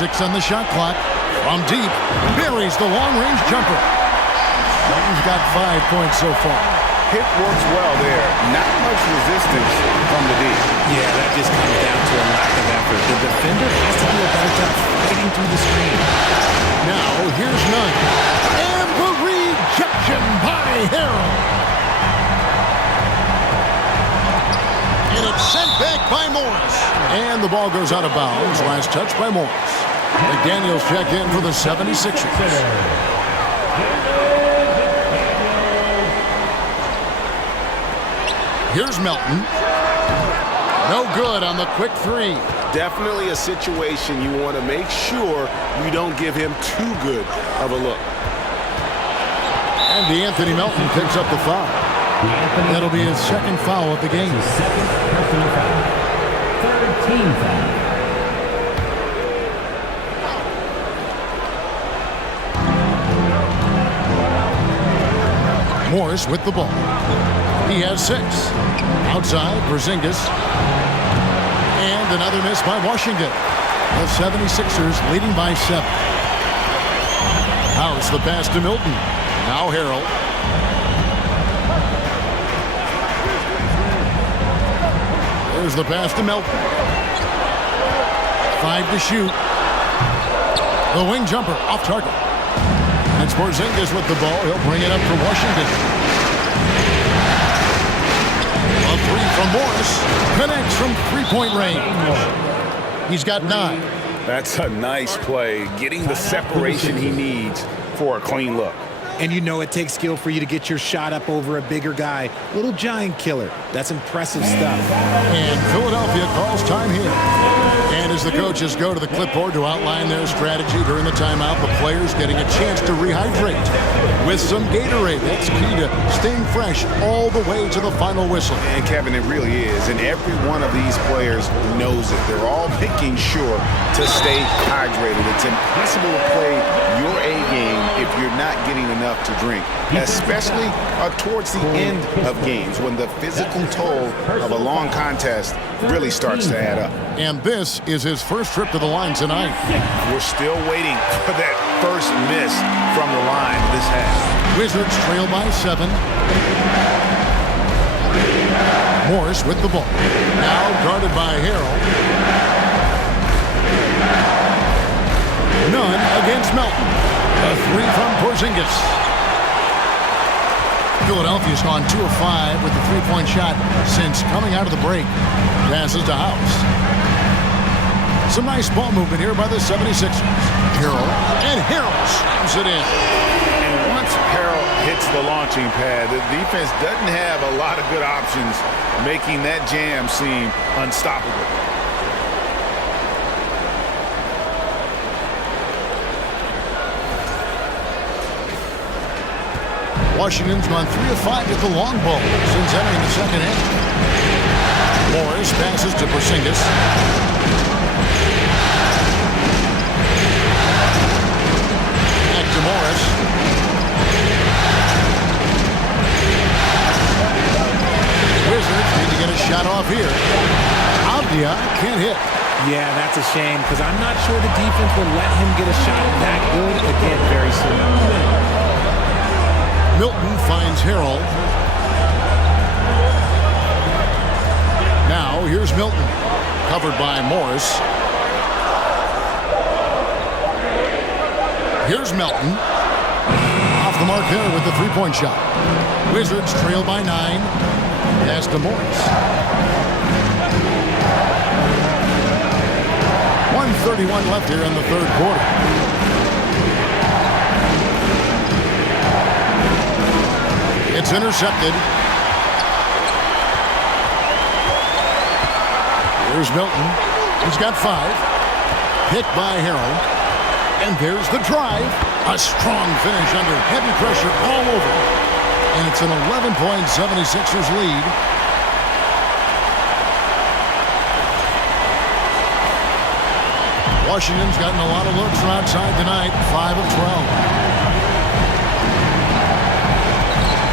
Six on the shot clock. From deep, buries the long-range jumper. Milton's got 5 points so far. Hit works well there. Not much resistance from the D. Yeah, that just comes down to a lack of effort. The defender has to do a better job fighting through the screen. Now, here's Nunn. And the rejection by Harrell. And it's sent back by Morris. And the ball goes out of bounds. Last touch by Morris. McDaniels checked in for the 76ers. Here's Melton. No good on the quick 3. Definitely a situation you want to make sure you don't give him too good of a look. And DeAnthony Melton picks up the foul. That'll be his 2nd foul of the game. 2nd personal foul. 3rd team foul. Morris with the ball. He has 6. Outside, Porzingis. And another miss by Washington. The 76ers leading by 7. House the pass to Milton. Now Harrell. There's the pass to Melton. 5 to shoot. The wing jumper off target. That's Porzingis with the ball. He'll bring it up for Washington. A 3 from Morris. Connects from 3-point range. He's got 9. That's a nice play, getting the separation he needs for a clean look. And you know it takes skill for you to get your shot up over a bigger guy. Little giant killer. That's impressive stuff. And Philadelphia calls time here. And as the coaches go to the clipboard to outline their strategy during the timeout, the players getting a chance to rehydrate with some Gatorade. That's key to staying fresh all the way to the final whistle. And Kevin, it really is. And every one of these players knows it. They're all making sure to stay hydrated. It's impossible to play your A game if you're not getting enough to drink, especially towards the end of games when the physical toll of a long contest really starts to add up. And this is his first trip to the line tonight. We're still waiting for that first miss from the line this half. Wizards trail by 7. Morris with the ball. Now guarded by Harrell. Nunn against Melton. A 3 from Porzingis. Philadelphia's gone 2 of 5 with the three-point shot since coming out of the break. Passes to House. Some nice ball movement here by the 76ers. Harrell, and Harrell slams it in. And once Harrell hits the launching pad, the defense doesn't have a lot of good options, making that jam seem unstoppable. Washington's gone 3 of 5 with the long ball since entering the second half. Morris passes to Porzingis. Back to Morris. Wizards need to get a shot off here. Avdia can't hit. Yeah, that's a shame because I'm not sure the defense will let him get a shot that good again very soon. Milton finds Harrell. Now here's Milton, covered by Morris. Here's Melton. Off the mark there with the three-point shot. Wizards trail by 9. Pass to Morris. 1:31 left here in the third quarter. It's intercepted. Here's Milton. He's got 5. Hit by Harrell. And there's the drive. A strong finish under heavy pressure all over. And it's an 11-point 76ers lead. Washington's gotten a lot of looks from outside tonight. 5 of 12.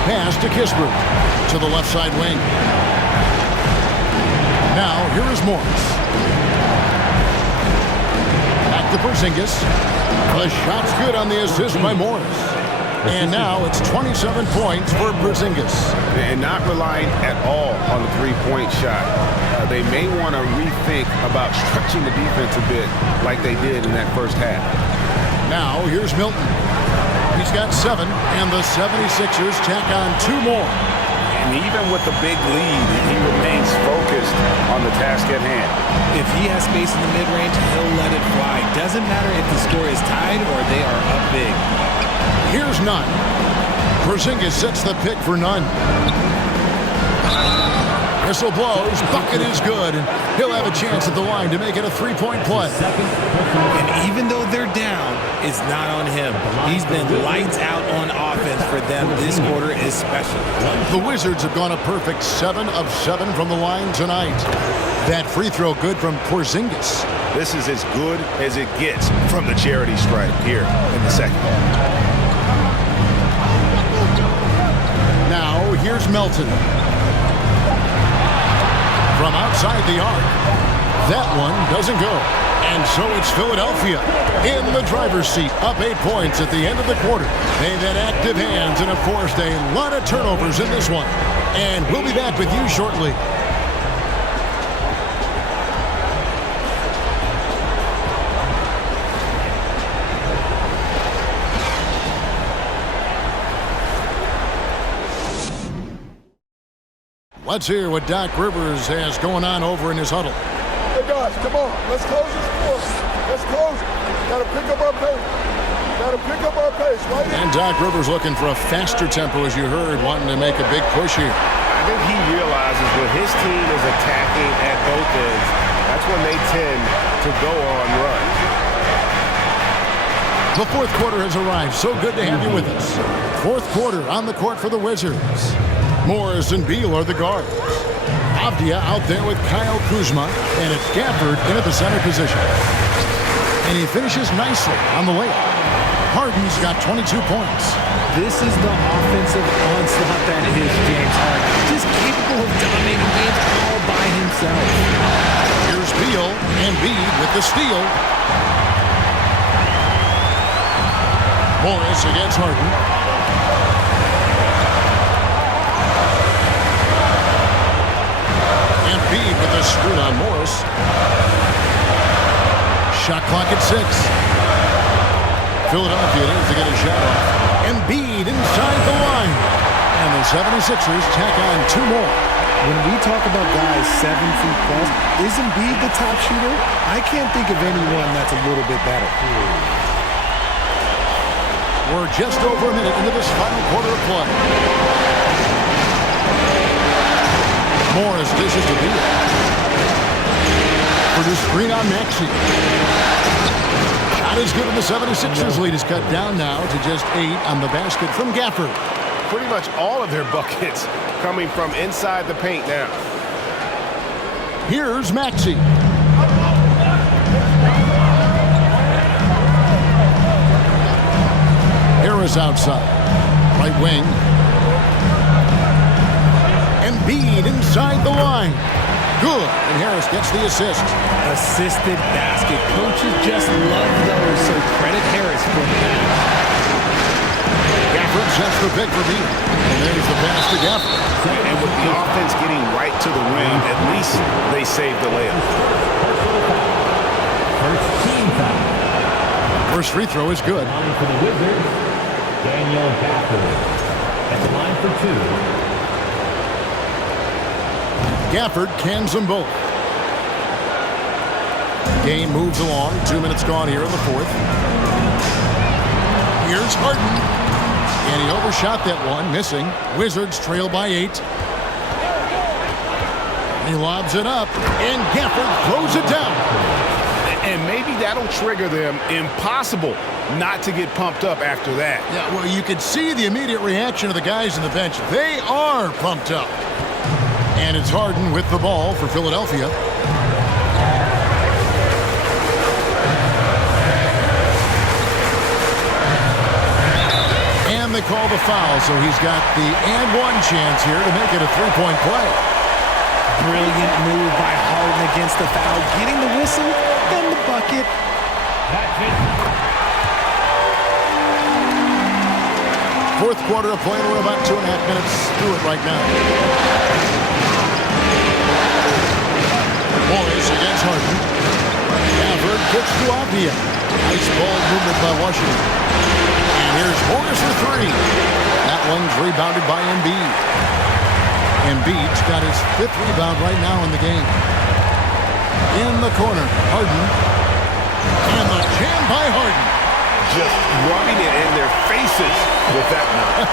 Pass to Kispert to the left side wing. Now here is Morris. Back to Porzingis. The shot's good on the assist by Morris. And now it's 27 points for Porzingis. And not relying at all on the three-point shot. They may want to rethink about stretching the defense a bit like they did in that first half. Now here's Milton. He's got 7, and the 76ers tack on 2 more. And even with the big lead, he remains focused on the task at hand. If he has space in the mid-range, he'll let it fly. Doesn't matter if the score is tied or they are up big. Here's Nunn. Porzingis sets the pick for Nunn. Whistle blows. Bucket is good. He'll have a chance at the line to make it a 3-point play. And even though they're down, it's not on him. He's been lights out on offense for them this quarter especially. The Wizards have gone a perfect 7 of 7 from the line tonight. That free throw good from Porzingis. This is as good as it gets from the charity stripe here in the second. Now here's Melton. From outside the arc. That one doesn't go. And so it's Philadelphia in the driver's seat, up 8 points at the end of the quarter. They've had active hands and have forced a lot of turnovers in this one. And we'll be back with you shortly. Let's hear what Doc Rivers has going on over in his huddle. Hey guys, come on, let's close this score. That's close. Got to pick up our pace. Got to pick up our pace, right? And Doc Rivers looking for a faster tempo, as you heard, wanting to make a big push here. I think he realizes when his team is attacking at both ends, that's when they tend to go on runs. The fourth quarter has arrived. So good to have you with us. Fourth quarter on the court for the Wizards. Morris and Beal are the guards. Avdia out there with Kyle Kuzma, and it's Gafford in at the center position. And he finishes nicely on the layup. Harden's got 22 points. This is the offensive onslaught that is James Harden. Just capable of dominating games all by himself. Here's Beal, and Embiid with the steal. Morris against Harden. Embiid with the screen on Morris. Shot clock at 6. Philadelphia needs to get a shot off. Embiid inside the line. And the 76ers tack on 2 more. When we talk about guys 7 feet plus, is Embiid the top shooter? I can't think of anyone that's a little bit better. We're just over a minute into this final quarter of play. Morris dishes to Beal. For the screen on Maxey. Not as good, and the 76ers lead is cut down now to just 8 on the basket from Gafford. Pretty much all of their buckets coming from inside the paint now. Here's Maxey. Harris outside. Right wing. Embiid inside the line. Good. And Harris gets the assist. Assisted basket. Coaches just love those, so credit Harris for that. Gafford sets the pick for Beal. And there's the pass to Gafford. And with the offense getting right to the rim, at least they saved the layup. First team foul. First free throw is good. Line for the Wizards, Daniel Gafford. At the line for 2. Gafford cans them both. Game moves along. 2 minutes gone here in the fourth. Here's Harden. And he overshot that one, missing. Wizards trail by 8. He lobs it up, and Gafford throws it down. And maybe that'll trigger them. Impossible not to get pumped up after that. Yeah, well, you could see the immediate reaction of the guys on the bench. They are pumped up. And it's Harden with the ball for Philadelphia. And they call the foul, so he's got the and one chance here to make it a three-point play. Brilliant move by Harden against the foul, getting the whistle, then the bucket. That's it. Fourth quarter of play, we're about 2.5 minutes through it right now. Morris against Harden. Gafford kicks to Avdia. Nice ball movement by Washington. And here's Morris for 3. That one's rebounded by Embiid. Embiid's got his 5th rebound right now in the game. In the corner, Harden. And the jam by Harden. Just rubbing it in their faces with that one.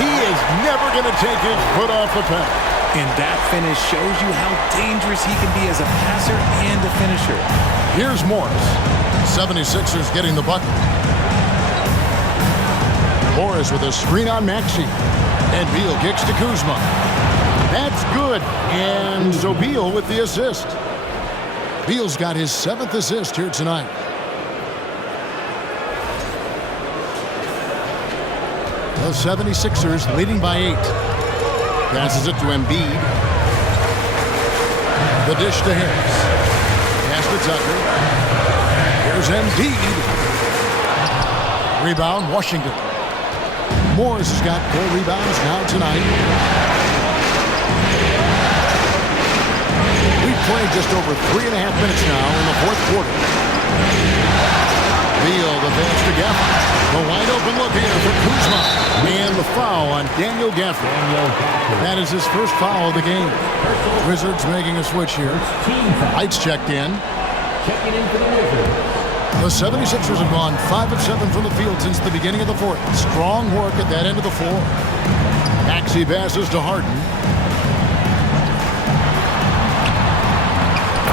He is never going to take his foot off the pedal. And that finish shows you how dangerous he can be as a passer and a finisher. Here's Morris. 76ers getting the bucket. Morris with a screen on Maxey. And Beal kicks to Kuzma. That's good. And so Beal with the assist. Beal's got his 7th assist here tonight. The 76ers leading by 8. Passes it to Embiid. The dish to Harris. Pass to Tucker. Here's Embiid. Rebound, Washington. Morris has got 4 rebounds now tonight. We've played just over 3.5 minutes now in the fourth quarter. Beal, the pass to Gafford. The wide open look here for Kuzma. And the foul on Daniel Gafford. That is his first foul of the game. Wizards making a switch here. Lights checked in. Checking in for the Wizards, The 76ers have gone 5 of 7 from the field since the beginning of the fourth. Strong work at that end of the floor. Maxey passes to Harden.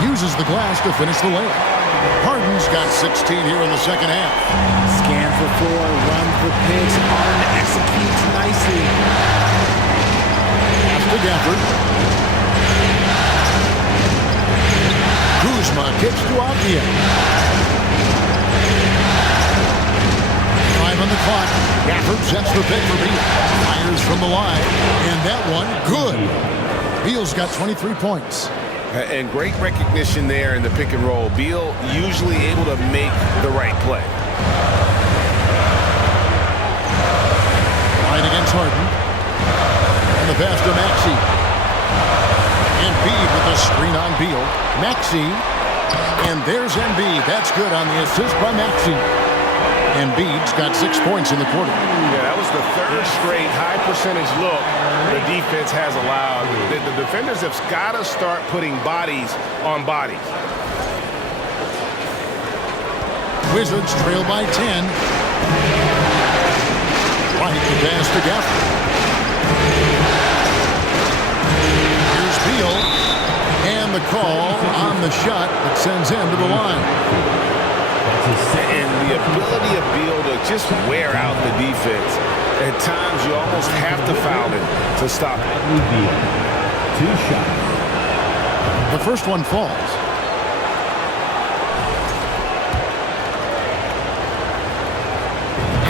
Uses the glass to finish the layup. Harden's got 16 here in the second half. Scans the floor, runs the picks. Harden executes nicely. Pass to Gafford. Kuzma kicks to Avdia. 5 on the clock. Gafford sets the pick for Beal. Fires from the line. And that one, good. Beal's got 23 points. And great recognition there in the pick and roll. Beal usually able to make the right play. Right against Harden. And the pass to Maxey. Embiid with a screen on Beal. Maxey. And there's Embiid. That's good on the assist by Maxey. Embiid's got 6 points in the quarter. Yeah, that was the third straight high percentage look the defense has allowed. The defenders have got to start putting bodies on bodies. Wizards trail by 10. Right to pass to Gafford. Here's Beal. And the call on the shot that sends him to the line. And the ability of Beal to just wear out the defense. At times, you almost have to foul him to stop it. 2 shots. The first one falls.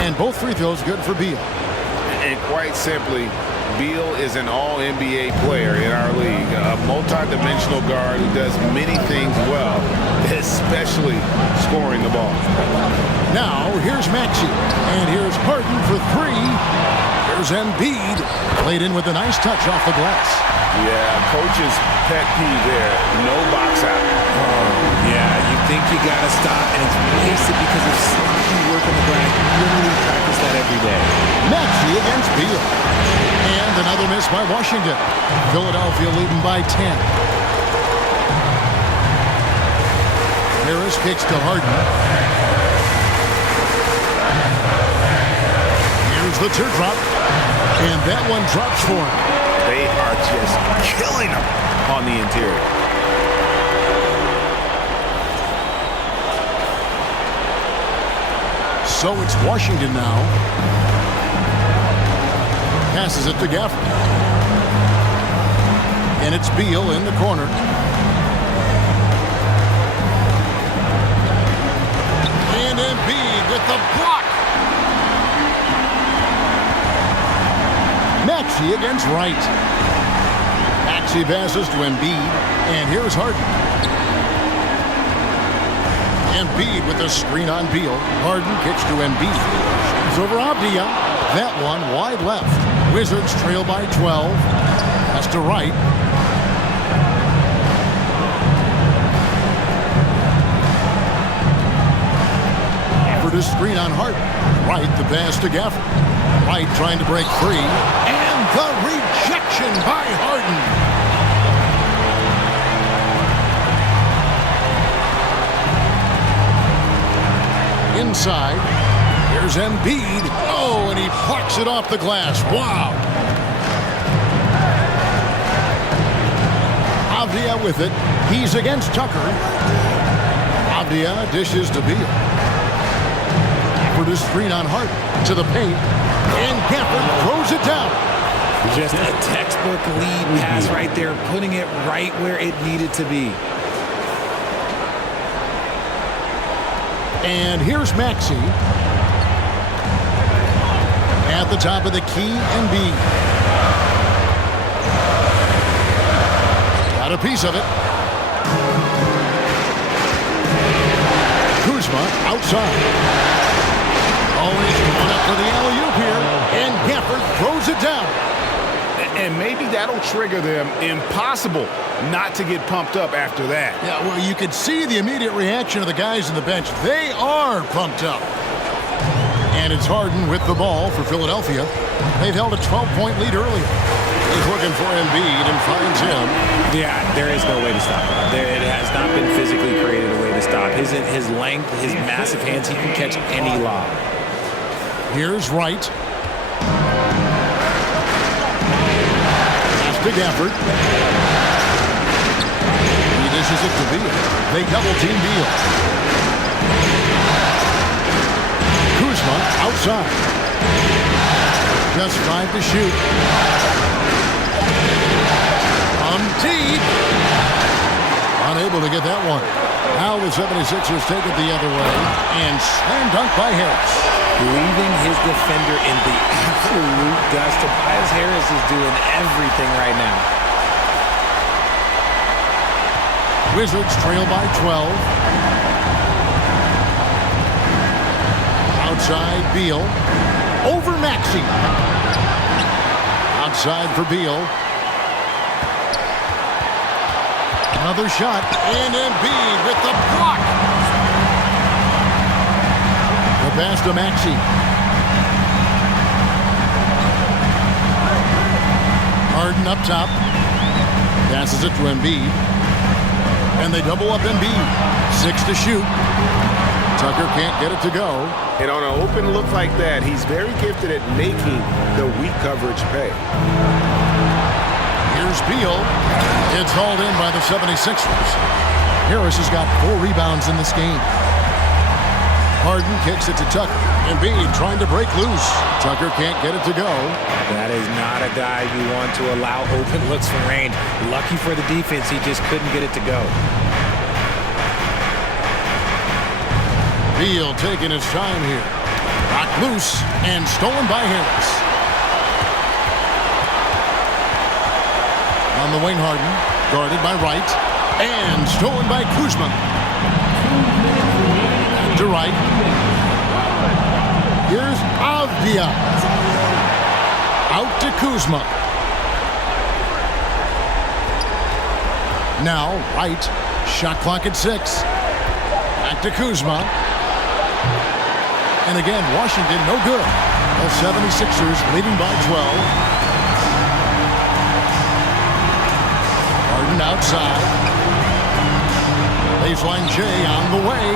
And both free throws good for Beal. And quite simply, Beal is an all-NBA player in our league, a multi-dimensional guard who does many things well, especially scoring the ball. Now, here's Maxey, and here's Harden for 3. Here's Embiid, played in with a nice touch off the glass. Yeah, coach's pet peeve there, no box out. Yeah, you think you got to stop, and it's wasted because of sloppy work on the glass. You literally practice that every day. Maxey against Beal. And another miss by Washington. Philadelphia leading by 10. Harris kicks to Harden. Here's the teardrop. And that one drops for him. They are just killing him on the interior. So it's Washington now. Passes it to Gafford. And it's Beal in the corner. And Embiid with the block. Maxey against Wright. Maxey passes to Embiid. And here's Harden. Embiid with a screen on Beal. Harden kicks to Embiid. It's over Avdia. That one wide left. Wizards trail by 12. That's to Wright. Gafford is screen on Harden. Wright the pass to Gafford. Wright trying to break free. And the rejection by Harden. Inside. Here's Embiid. Oh, and he plucks it off the glass. Wow. Avdia with it. He's against Tucker. Avdia dishes to Beal. Gafford is screen on Harden. To the paint. And Gafford throws it down. Just a textbook lead pass right there, putting it right where it needed to be. And here's Maxey. At the top of the key, Embiid. Got a piece of it. Kuzma outside. Always going up for the alley-oop here. And Gafford throws it down. And maybe that'll trigger them. Impossible not to get pumped up after that. Yeah, well, you could see the immediate reaction of the guys on the bench. They are pumped up. And it's Harden with the ball for Philadelphia. They've held a 12-point lead earlier. He's looking for Embiid and finds him. Yeah, there is no way to stop him. It has not been physically created a way to stop. His length, his massive hands, he can catch any lob. Here's Wright. Pass to Gafford. He dishes it to Beal. They double-team Beal. Kuzma outside. Just 5 to shoot. From deep. Unable to get that one. Now the 76ers take it the other way. And slam dunk by Harris. Leaving his defender in the absolute dust. Tobias Harris is doing everything right now. Wizards trail by 12. Outside Beal. Over Maxey. Outside for Beal. Another shot. And Embiid with the block. The pass to Maxey. Harden up top. Passes it to Embiid. And they double up Embiid. 6 to shoot. Tucker can't get it to go. And on an open look like that, he's very gifted at making the weak coverage pay. Here's Beal. It's hauled in by the 76ers. Harris has got 4 rebounds in this game. Harden kicks it to Tucker. Embiid trying to break loose. Tucker can't get it to go. That is not a guy you want to allow open looks from range. Lucky for the defense, he just couldn't get it to go. Beal taking his time here. Knocked loose and stolen by Harris. On the wing, Harden. Guarded by Wright. And stolen by Kuzma. Back to Wright. Here's Avdia. Out to Kuzma. Now, Wright. Shot clock at 6. Back to Kuzma. And again, Washington no good. The 76ers leading by 12. Harden outside. Baseline J on the way.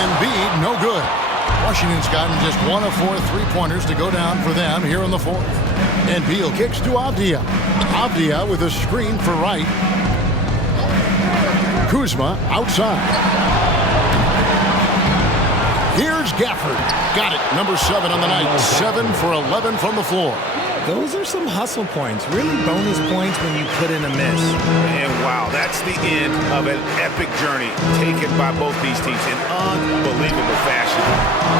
Embiid no good. Washington's gotten just 1 of 4 3-pointers to go down for them here in the 4th. And Beal kicks to Avdia. Avdia with a screen for Wright. Kuzma outside. Here's Gafford. Got it. Number 7 on the night. 7 for 11 from the floor. Those are some hustle points. Really bonus points when you put in a miss. And wow, that's the end of an epic journey taken by both these teams in unbelievable fashion.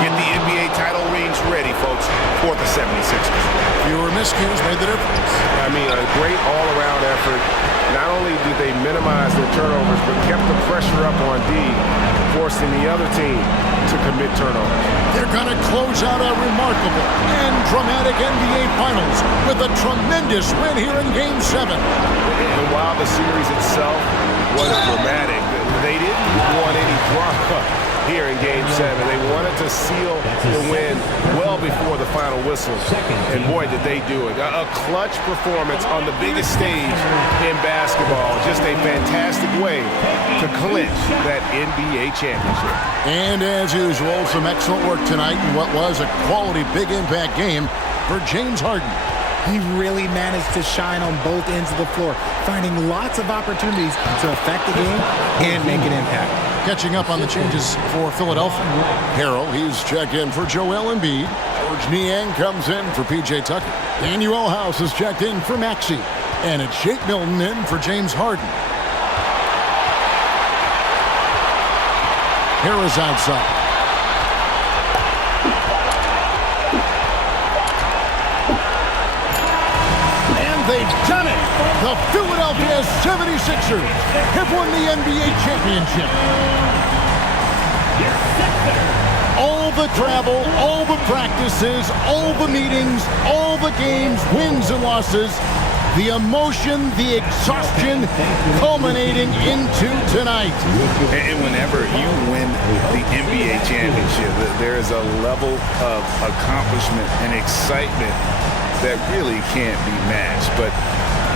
Get the NBA title rings ready, folks, for the 76ers. Fewer miscues made the difference. I mean, a great all-around effort. Not only did they minimize their turnovers, but kept the pressure up on D, forcing the other team to commit turnovers. They're going to close out a remarkable and dramatic NBA Finals with a tremendous win here in Game 7. And while the series itself was dramatic, they didn't want any drama here in Game 7. They wanted to seal the win well before the final whistle. And boy, did they do it. A clutch performance on the biggest stage in basketball. Just a fantastic way to clinch that NBA championship. And as usual, some excellent work tonight in what was a quality big impact game for James Harden. He really managed to shine on both ends of the floor, finding lots of opportunities to affect the game and make an impact. Catching up on the changes for Philadelphia. Harrell, he's checked in for Joel Embiid. George Niang comes in for P.J. Tucker. Danuel House is checked in for Maxey. And it's Shake Milton in for James Harden. Harris outside. They've done it! The Philadelphia 76ers have won the NBA championship. All the travel, all the practices, all the meetings, all the games, wins and losses, the emotion, the exhaustion culminating into tonight. And whenever you win the NBA championship, there is a level of accomplishment and excitement that really can't be matched. But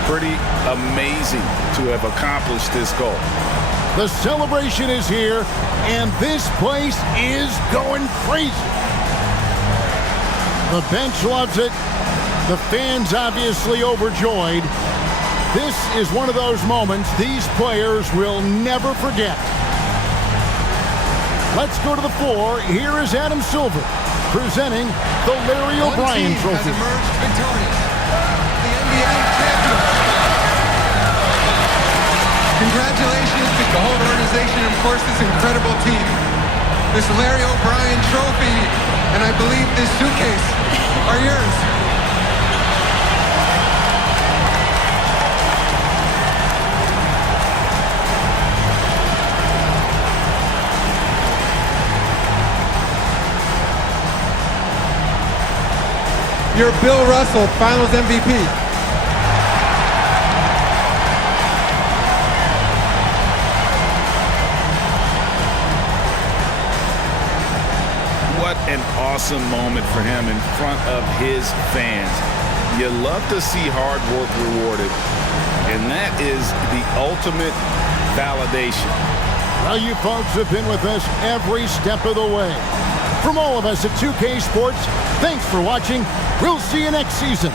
Pretty amazing to have accomplished this goal. The celebration is here, and this place is going crazy. The bench loves it. The fans obviously overjoyed. This is one of those moments these players will never forget. Let's go to the floor. Here is Adam Silver presenting the Larry O'Brien Trophy. Has emerged victorious. The NBA champion. Congratulations to the whole organization and, of course, this incredible team. This Larry O'Brien Trophy, and I believe this suitcase are yours. You're Bill Russell, Finals MVP. What an awesome moment for him in front of his fans. You love to see hard work rewarded, and that is the ultimate validation. Well, you folks have been with us every step of the way. From all of us at 2K Sports, thanks for watching. We'll see you next season.